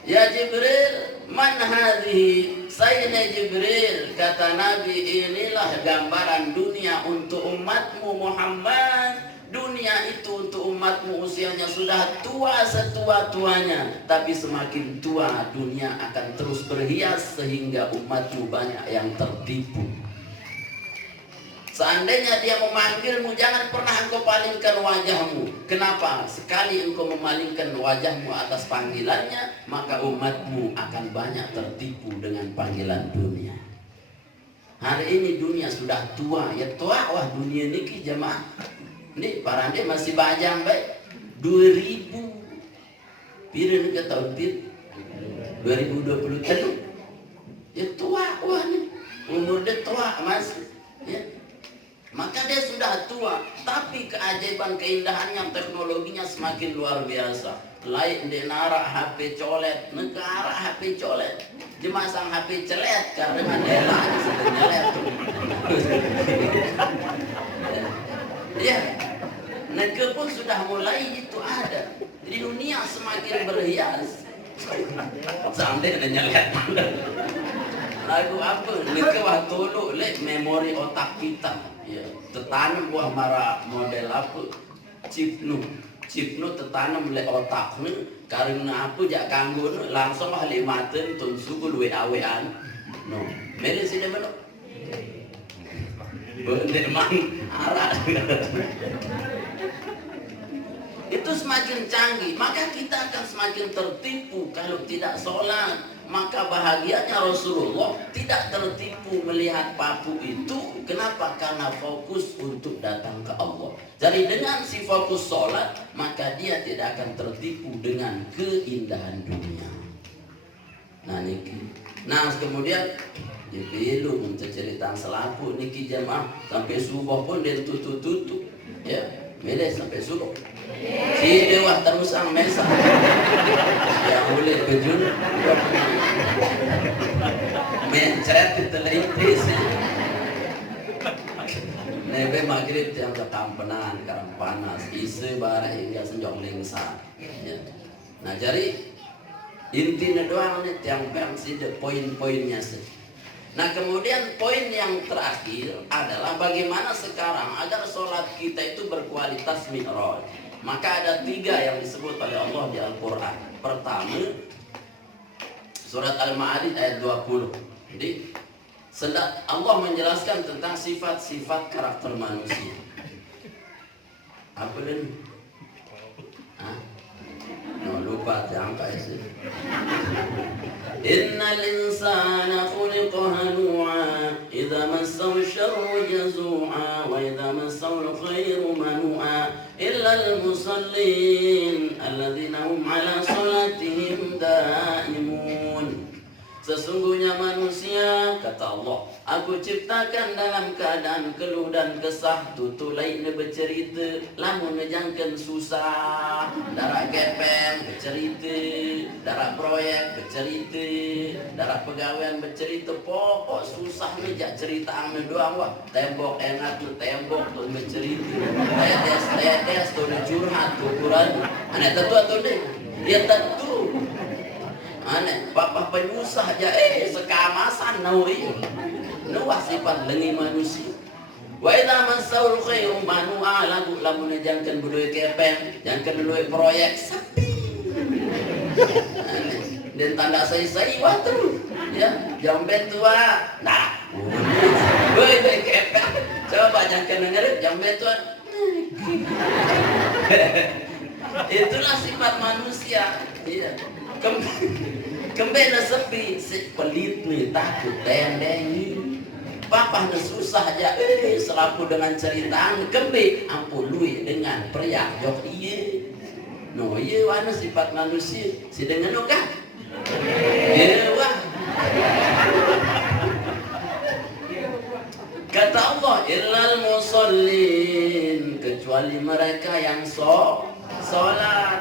Ya Jibril, man hadhihi? Sayyidina Jibril, kata Nabi, inilah gambaran dunia untuk umatmu Muhammad. Dunia itu untuk umatmu usianya sudah tua setua-tuanya, tapi semakin tua dunia akan terus berhias sehingga umatmu banyak yang tertipu. Seandainya dia memanggilmu, jangan pernah engkau palingkan wajahmu. Kenapa? Sekali engkau memalingkan wajahmu atas panggilannya, maka umatmu akan banyak tertipu dengan panggilan dunia. Hari ini dunia sudah tua, ya tua wah dunia ini jemaah. Ini parande masih bajang baik 2000 pirin ke tahun pir 2023 ya tua wah nih umur dia tua masih ya. Maka dia sudah tua, tapi keajaiban keindahannya teknologinya semakin luar biasa. Lain di narak HP colet, negara HP colet, dimasang HP celet karena mandela sudah nyelet. Ya, negara pun sudah mulai itu ada. Di dunia semakin berhias. Sampai nyelet. Lagu apa? Negara tolok lek memori otak kita. Ya, tertanam buah mara model apa? Chip nu tertanam le otak nu karena apa jak kanggo nu langsung ahli maten tun suku we-awean. No, mele sini mana? Bener man arah. Itu semakin canggih, maka kita akan semakin tertipu kalau tidak sholat. Maka bahagianya Rasulullah tidak tertipu melihat papu itu. Kenapa? Karena fokus untuk datang ke Allah. Jadi dengan si fokus sholat, maka dia tidak akan tertipu dengan keindahan dunia. Nah kemudian dipilu untuk cerita selaku niki jemaah sampai subuh pun dia tutup ya, milih sampai subuh. Si dewa terus ang mesa ya boleh bejun mencret itu lipis nebe maghrib yang ketampenan karena panas isi barang hingga senjong lingsa ya. Nah jadi intinya doang nih yang versi the poin-poinnya sih. Nah kemudian poin yang terakhir adalah bagaimana sekarang agar sholat kita itu berkualitas mi'raj. Maka ada 3 yang disebut oleh Allah di Al-Quran. Pertama, surat Al-Ma'arij ayat 20. Jadi, Allah menjelaskan tentang sifat-sifat karakter manusia. Apa ini? Lupa jangan sih. Innal insana khuliqa halu'a idza massahu syarru jazu'a wa idza massahu khairu manu'a illa al-musallin alladzina hum 'ala salatihim daimun. Sesungguhnya manusia, kata Allah, aku ciptakan dalam keadaan keluh dan kesah, tutulai ne bercerita, lamun nejangkan susah, darah kepeng bercerita, darah proyek bercerita, darah pegawaian bercerita, pokok susah nejak cerita ane doang wah, tembok enak tu tembok tu bercerita, tetes tu curhat kukuran, ane tentu atau deh, dia tentu. Aneh, bapak penyusah aja, sekamasan nawi, nuah sifat lengi manusia. Wa idza massaul khairu manu'a lamun jangan budoi kepeng, jangan budoi proyek sepi. Dan tanda saya wah terus, ya, jamben tua, nah, budoi kepeng, coba jangan dengerin jamben tua. Itulah sifat manusia, iya. Kembali sepi, si pelit nih takut dendeng. Papa susah aja, selaku dengan cerita kembali ampului dengan periak jok iye. No iye wana sifat manusia, si dengan oka. Iya wah. Kata Allah, illal musallin, kecuali mereka yang sholat.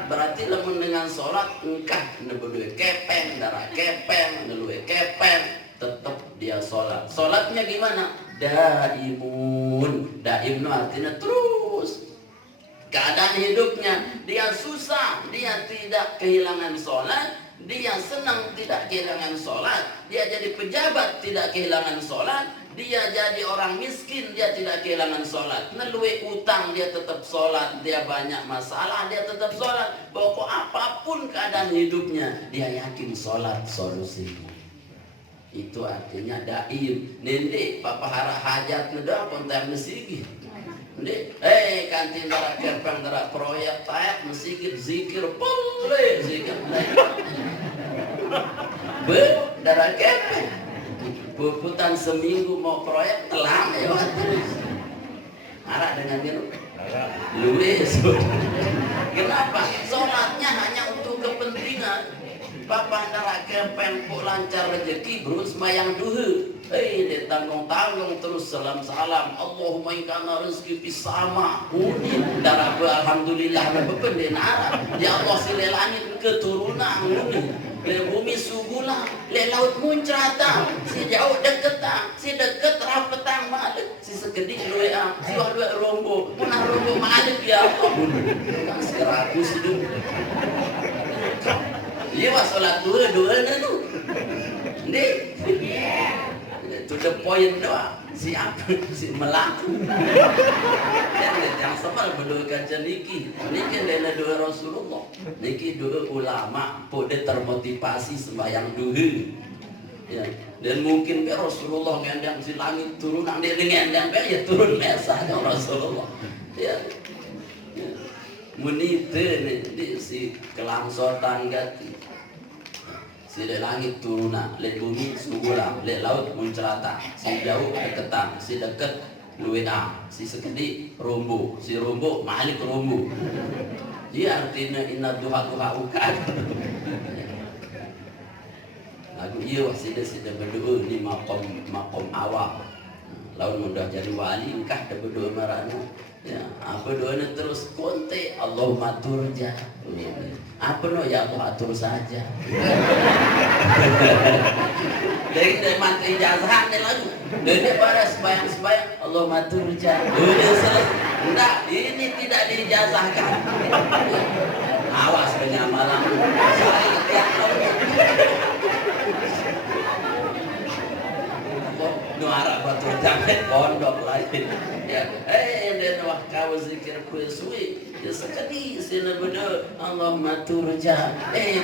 Berarti lamun dengan sholat engkah nebudui kepeng, darah kepeng, nelui kepeng, tetap dia sholat. Sholatnya gimana? Daimun. Daim artinya terus. Keadaan hidupnya dia susah, dia tidak kehilangan sholat, dia senang tidak kehilangan sholat, dia jadi pejabat tidak kehilangan sholat, Dia jadi orang miskin, dia tidak kehilangan sholat. Nelui utang, dia tetap sholat. Dia banyak masalah, dia tetap sholat. Pokok apapun keadaan hidupnya, dia yakin sholat solusinya. Itu artinya daim. Nende papa harap hajat neda kontak mesigi. Nende, kantin darat kerpang darat proyek tayak mesigi zikir boleh zikir. Darat kerpang. Puputan seminggu mau proyek telang ya. Marah dengan dia. Luwes. Kenapa? Sholatnya hanya untuk kepentingan. Bapak darah kepeng kok lancar rezeki bro semayang duha. Dia tanggung-tanggung terus salam-salam. Allahumma ikana rezeki pisama. Uni darah alhamdulillah bependenara. Ya Allah sile langit keturunan uni. Le bumi sugula, le laut muncratang, si jauh deketang, si deket rapetang malik, si sekedik lueang, si waduh rombo, munah rombo malik ya Allah. Kan sekeraku hidup. Iya mas sholat dua na tu, ni, to the point doa, siap, si melaku. Yang sebal berdoa niki adalah doa Rasulullah, niki doa ulama, pode termotivasi sembahyang duha. Ya, dan mungkin Rasulullah ngendang si langit turun, dia dengan ya turun mesanya Rasulullah. Ya. Munite ni si kelangsotan gati. Si le langit turuna, le bumi sugula, le laut muncerata, si jauh deketan, si deket luwena, si sekedi rombo, si rombo malik rombo. Dia artinya inna duha ukan. Lagu iya sida berdoa di makom awal. Lalu mudah jadi wali, engkah dah berdoa marana. Ya, apa doanya terus konte Allahumma turja. Apa no ya Allah atur saja. Dari mantri ijazah ni lagu. Dari pada sembayang Allahumma turja. Udah selesai. Enggak, ini tidak diijazahkan. Awas penyamalan. Nuara batu jamet pondok lain. Ya, dan wah kau zikir kuisui. Ya sekali sini berdoa Allahumma turja.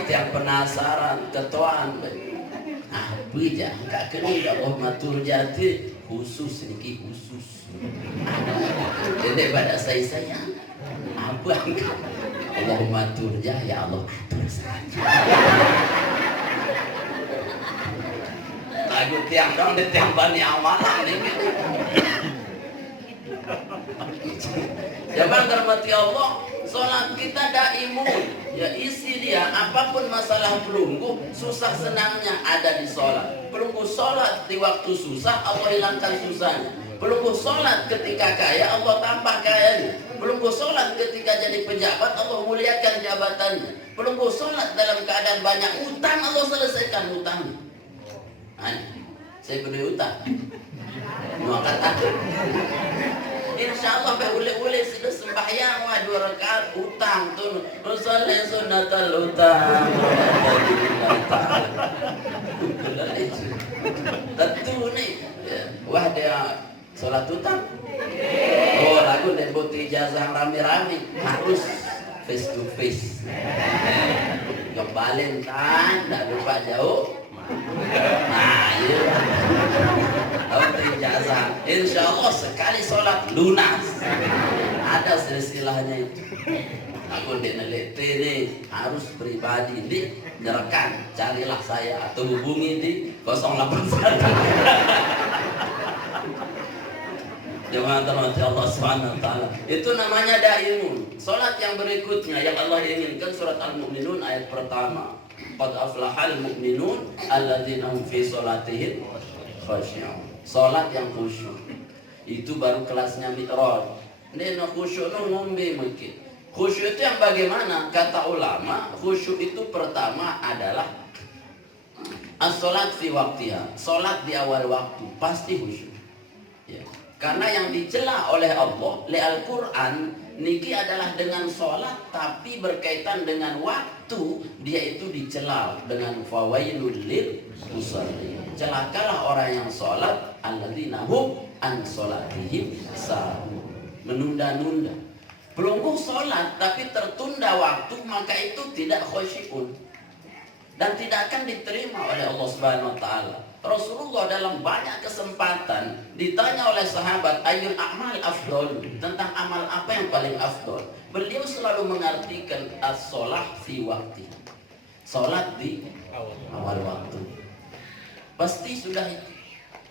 Tiap penasaran ketuaan. Apa je? Kak kini Allahumma turja tu khusus niki khusus. Jadi pada saya apa angkat Allahumma turja ya Allah atur saja. Lagu tiang dong di tiang bani amalan ini. Jangan termati Allah, sholat kita daimun. Ya isi dia, apapun masalah pelunggu, susah senangnya ada di sholat. Pelunggu sholat di waktu susah, Allah hilangkan susahnya. Pelunggu sholat ketika kaya, Allah tambah kayanya. Pelunggu sholat ketika jadi pejabat, Allah muliakan jabatannya. Pelunggu sholat dalam keadaan banyak utang, Allah selesaikan utangnya. Saya beri utang. Maka takut. Insya Allah boleh sudah sembahyang 2 rakaat utang tu. Rasulullah sunnatul utang. Tentu ni. Wah dia solat utang. Oh lagu dan butuh ijazah rame-rame harus face to face. Kembali kan, tak lupa jauh. Nah, iya. Kalau ijazah, insya Allah sekali sholat lunas. Ada silsilahnya itu. Aku neliti nih harus pribadi di nyerekan, carilah saya atau hubungi di 081. Jemaah terhormat Allah Subhanahu wa taala. Itu namanya daimun. Salat yang berikutnya yang Allah inginkan surat Al-Mu'minun ayat pertama. Qad aflahal mu'minun alladzina hum fi salatihim khashi'un. Salat yang khusyuk. Itu baru kelasnya mi'raj. Ini khusyuk nu ngombe mungkin. Khusyuk itu yang bagaimana? Kata ulama, khusyuk itu pertama adalah as-salat fi waqtiha. Salat di awal waktu pasti khusyuk. Ya. Karena yang dicela oleh Allah, li Al-Qur'an niki adalah dengan sholat tapi berkaitan dengan waktu, dia itu dicela dengan fawailul lil musallin. Celakalah orang yang sholat, alladzina hum an sholatihim sahun, menunda-nunda. Pelungguh sholat tapi tertunda waktu, maka itu tidak khusyuk dan tidak akan diterima oleh Allah Subhanahu wa taala. Rasulullah dalam banyak kesempatan ditanya oleh sahabat ayyul a'mal afdol, tentang amal apa yang paling afdol. Beliau selalu mengartikan as-sholah fi wakti, sholat di awal waktu. Pasti sudah itu.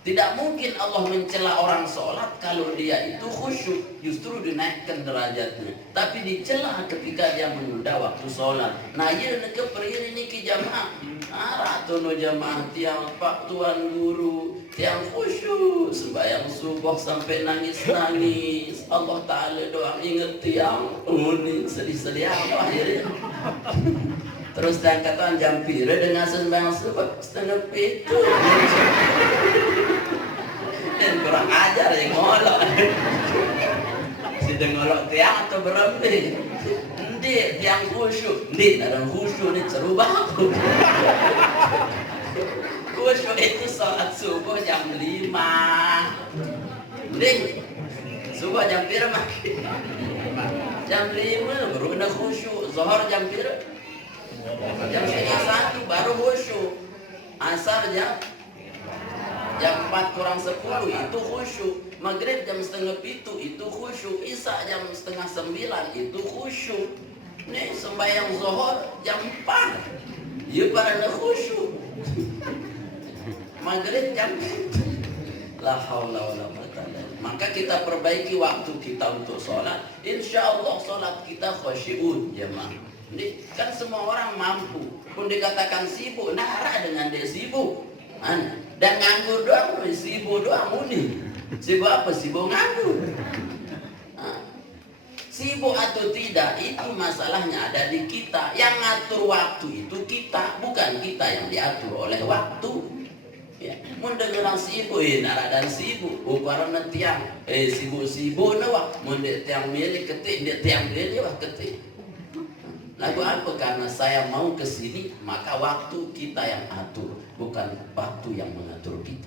Tidak mungkin Allah mencela orang sholat kalau dia itu khusyuk, justru dinaikkan derajatnya. Tapi dicela ketika dia menunda waktu sholat. Nah iya ke periri niki jamaah, ratu no jamaah tiang pak tuan guru, tiang khusyuk, sembahyang subuh sampai nangis-nangis. Allah Ta'ala doa inget tiang, unik sedih-sedih apa akhirnya. Terus dan kata jampire dengan sembahyang subuh setengah pitu. Dan kurang ajar yang ngolok. Sudah ngolok tiang atau berembi. Nanti tiang khusyuk. Nanti ada khusyuk ini seru banget. Khusyuk itu sholat subuh jam 5. Nanti subuh jam berapa? Jam 5 baru kena khusyuk. Zuhur jam berapa? Jam 1 baru khusyuk. Asar jam 4 kurang 10 itu khusyuk. Maghrib jam setengah 7 itu khusyuk. Isya jam setengah 9 itu khusyuk. Nih sembahyang zuhur jam 4 ya pada khusyuk. Maghrib jam la haula wala quwwata illa billah. Maka kita perbaiki waktu kita untuk sholat. Insya Allah sholat kita khusyuk jemaah. Ini kan semua orang mampu. Pun dikatakan sibuk, nara dengan dia sibuk. Dan nganggur doang, sibuk doang muni. Sibuk apa? Sibuk nganggur. Sibuk atau tidak itu masalahnya ada di kita. Yang ngatur waktu itu kita, bukan kita yang diatur oleh waktu. Ya, mun dengeran sibuk, nara dan sibuk. Karena tiang, sibuk-sibuk nawa. Mun tiang milik ketik, dia tiang milik wah ketik. Lagu apa? Karena saya mau ke sini, maka waktu kita yang atur, bukan waktu yang mengatur kita.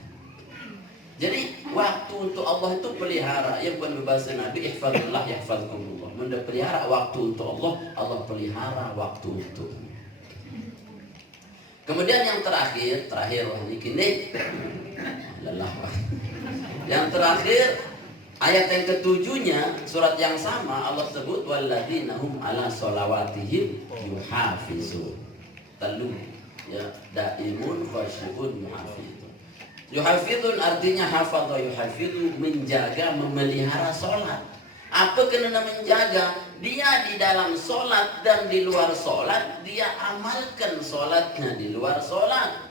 Jadi waktu untuk Allah itu pelihara. Yang bukan bahasa Nabi, ihfazullah yahfazkumullah. Menda pelihara waktu untuk Allah, Allah pelihara waktu untukmu. Kemudian yang terakhir ini kini lelah. Yang terakhir ayat yang ketujuhnya, surat yang sama Allah sebut walladzina hum ala sholawatihim yuhafizun. Telu ya, daimun khasyibun yuhafizun. Yuhafizun artinya hafadha yuhafizu, menjaga, memelihara sholat. Apa kena menjaga? Dia di dalam sholat dan di luar sholat, dia amalkan sholatnya di luar sholat.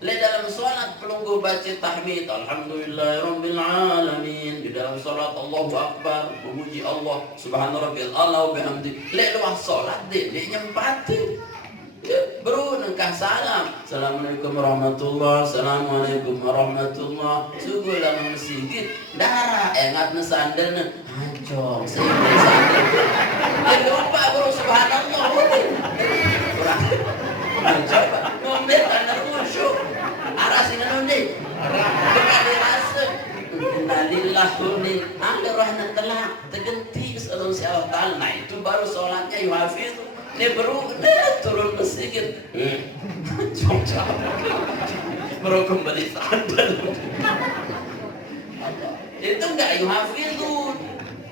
Le dalam sholat pelungguh baca tahmid alhamdulillahirabbil alamin. Di dalam sholat Allahu akbar, memuji Allah subhana rabbiyal a'la wa bihamdi. Le luar sholat dia nyempati. Bro nengkah salam, assalamualaikum warahmatullah, assalamualaikum warahmatullah. Subuh dalam masjid darah engat nesandel hancur sehingga sandel. Lupa bro subhanallah. Kurang coba ngomel karena khusyuk. Arah sini nundi. Bukan dirasa. Innalillah nundi. Anda rohna telah tergenti sallallahu alaihi wasallam. Nah itu baru sholatnya yuhafiz. Dia turun masjid. Baru kembali sandal. Itu enggak yuhafizun.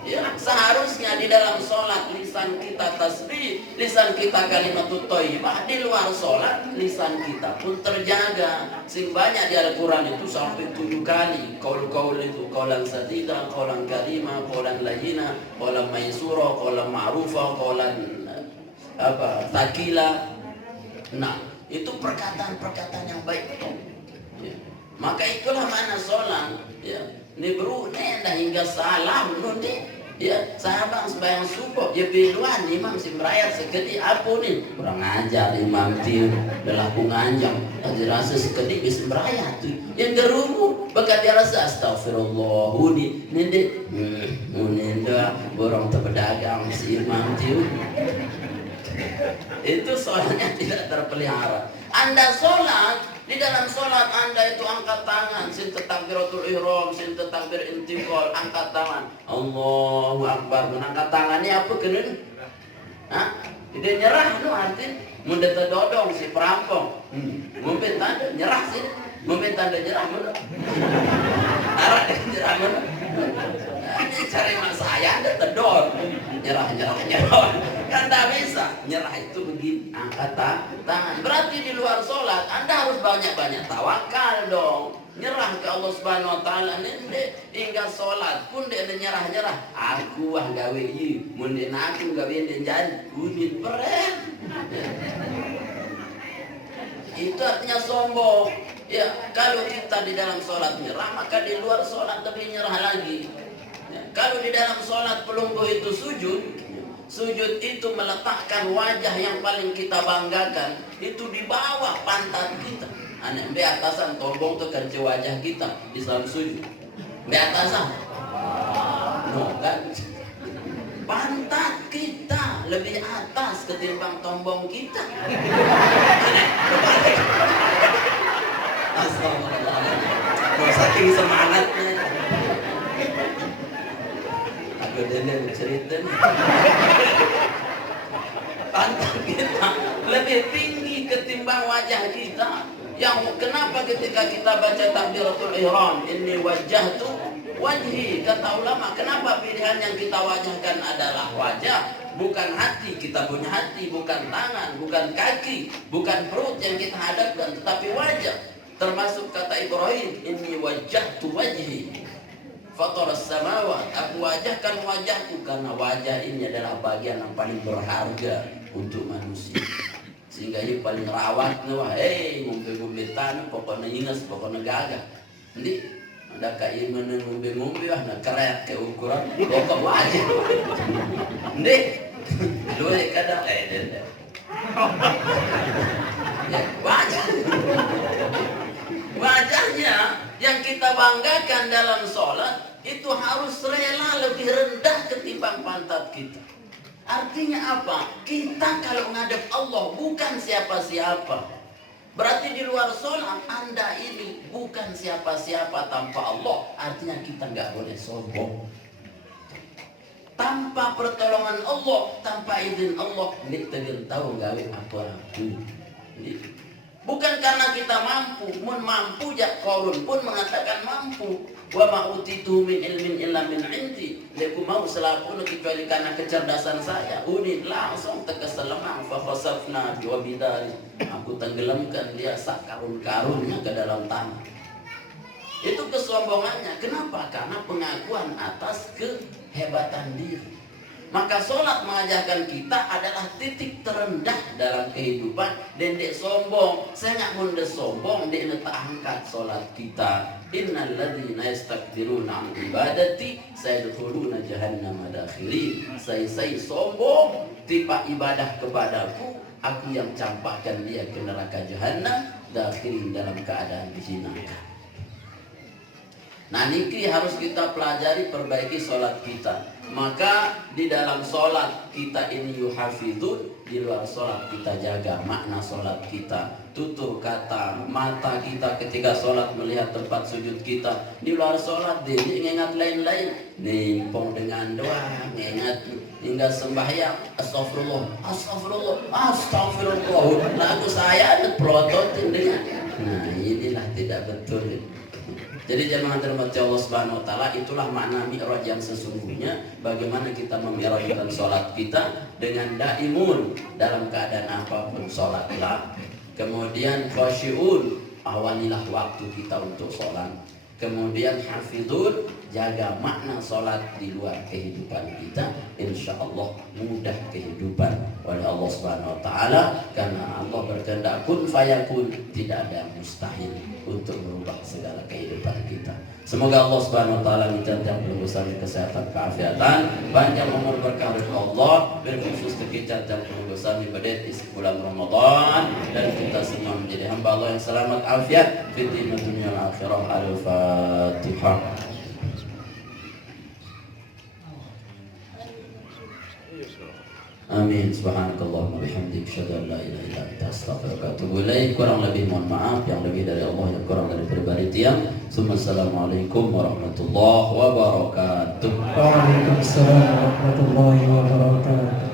Ya, seharusnya di dalam sholat lisan kita tasbih, lisan kita kalimatut thayyibah. Di luar sholat lisan kita pun terjaga. Sing banyak di Al-Quran itu sampai 7 kali qaul itu, qaulan sadida, qaulan karima, qaulan layyina, qaulan maisura, qaulan ma'rufa, qaulan takila. Nah itu perkataan-perkataan yang baik ya. Maka itulah mana sholat ya. Ini bro, dah hingga salam nundi Ya, sahabat sembahyang subuh, ya piluan imam si merayat sekedi apa nih? Kurang ajar imam tiu, adalah penganjang. Aja rasa sekedi bisa merayat tuh. Yang gerumu, bekat dia rasa astagfirullah, uni, nende, nenda, borong terpedagang si imam tiu. Itu soalnya tidak terpelihara. Anda sholat, di dalam sholat Anda itu angkat tangan, sinta takbiratul ihram, sinta takbir intiqal, angkat tangan. Allahu Akbar, angkat tangannya apa kena? Hah? Dia nyerah tu arti, munda terdodong si perampok. Mungkin tanda nyerah sih, mungkin tanda nyerah mana? Arah dia nyerah mana? Ini cari mak saya ada terdor, nyerah. Kan tak bisa, nyerah itu begini, angkat tangan. Berarti di luar sholat Anda harus banyak-banyak tawakal dong. Nyerah ke Allah Subhanahu wa taala. Nende hingga sholat pun dia nyerah. Aku wah gawe ieu, mun aku gawe jadi udin peren. Itu artinya sombong. Ya, kalau kita di dalam sholat nyerah, maka di luar sholat lebih nyerah lagi. Ya, kalau di dalam sholat pelungguh itu sujud itu meletakkan wajah yang paling kita banggakan itu di bawah pantat kita. Anak di atasan tombong tuh kerja wajah kita di dalam sujud. Di atasan, no kan? Pantat kita lebih atas ketimbang tombong kita. Astagfirullahaladzim. Saking semangatnya. Aku dene bercerita. Pantat kita lebih tinggi ketimbang wajah kita. Yang kenapa ketika kita baca takbiratul ihram, inni wajjahtu wajhi, kata ulama, kenapa pilihan yang kita wajahkan adalah wajah, bukan hati. Kita punya hati, bukan tangan, bukan kaki, bukan perut yang kita hadapkan, tetapi wajah. Termasuk kata Ibrahim, inni wajjahtu wajhi fataras samawat, aku wajahkan wajahku, karena wajah ini adalah bagian yang paling berharga untuk manusia. Sehingga ini paling rawat wah, ngombe-ngombe tanah, pokoknya ingat, pokoknya gagah. Nanti ada kayak mana ngombe-ngombe wah, nak keret ke ukuran, pokok wajah. Nanti, lu kadang, ya, wajah. Wajahnya yang kita banggakan dalam sholat itu harus rela lebih rendah ketimbang pantat kita. Artinya apa? Kita kalau ngadep Allah bukan siapa-siapa. Berarti di luar sholat Anda ini bukan siapa-siapa tanpa Allah. Artinya kita nggak boleh sombong. Tanpa pertolongan Allah, tanpa izin Allah, kita tahu gawe apa-apa. Bukan karena kita mampu, mampu jak Qarun pun mengatakan mampu. Wa ma utitu min ilmin illa min indi. Aku mau selapun kecuali karena kecerdasan saya. Udin langsung terkeselemang fa khasafna bi wabidari. Aku tenggelamkan dia sak karun-karunnya ke dalam tanah. Itu kesombongannya. Kenapa? Karena pengakuan atas kehebatan diri. Maka sholat mengajarkan kita adalah titik terendah dalam kehidupan. Dan dek sombong, saya nggak mau dek sombong, dek letak angkat sholat kita. Innal ladzina yastakbiruna an ibadati sayadkhuluna jahannama dakhirin. Saya sombong tipa ibadah kepadaku, aku yang campakkan dia ke neraka jahanam, dakhirin dalam keadaan dihinakan. Nah niki harus kita pelajari, perbaiki sholat kita. Maka di dalam sholat kita ini yuhafidun, di luar sholat kita jaga makna sholat kita. Tutur kata mata kita ketika sholat melihat tempat sujud kita. Di luar sholat dia ingat lain-lain, nimpong dengan doa, ingat hingga sembahyang astagfirullah, astagfirullah, astagfirullah. Lagu saya ada prototin dengan. Nah inilah tidak betul. Jadi jemaah dirahmati Allah Subhanahu wa taala, itulah makna mi'raj yang sesungguhnya. Bagaimana kita memirajkan sholat kita dengan daimun, dalam keadaan apapun sholatlah. Kemudian khasyi'un, awalilah waktu kita untuk sholat. Kemudian hafidun, jaga makna sholat di luar kehidupan kita. Insya Allah mudah kehidupan. oleh Allah Subhanahu wa taala, karena Allah berkehendak kun fayakun, tidak ada yang mustahil untuk merubah segala kehidupan kita. Semoga Allah Subhanahu wa taala menjadikan pelulusan kesehatan keafiatan, panjang umur berkah dari Allah, berkhusus kekicat dan pelulusan ibadat isi bulan Ramadan, dan kita semua menjadi hamba Allah yang selamat afiat di dunia dan akhirah. Al-Fatihah. Amin. Subhanakallahumma bihamdika asyhadu an la ilaha illa anta astaghfiruka wa atubu ilaik. Kurang lebih mohon maaf, yang lebih dari Allah, yang kurang dari pribadi tiang. Assalamualaikum warahmatullahi wabarakatuh. Waalaikumsalam warahmatullahi wabarakatuh.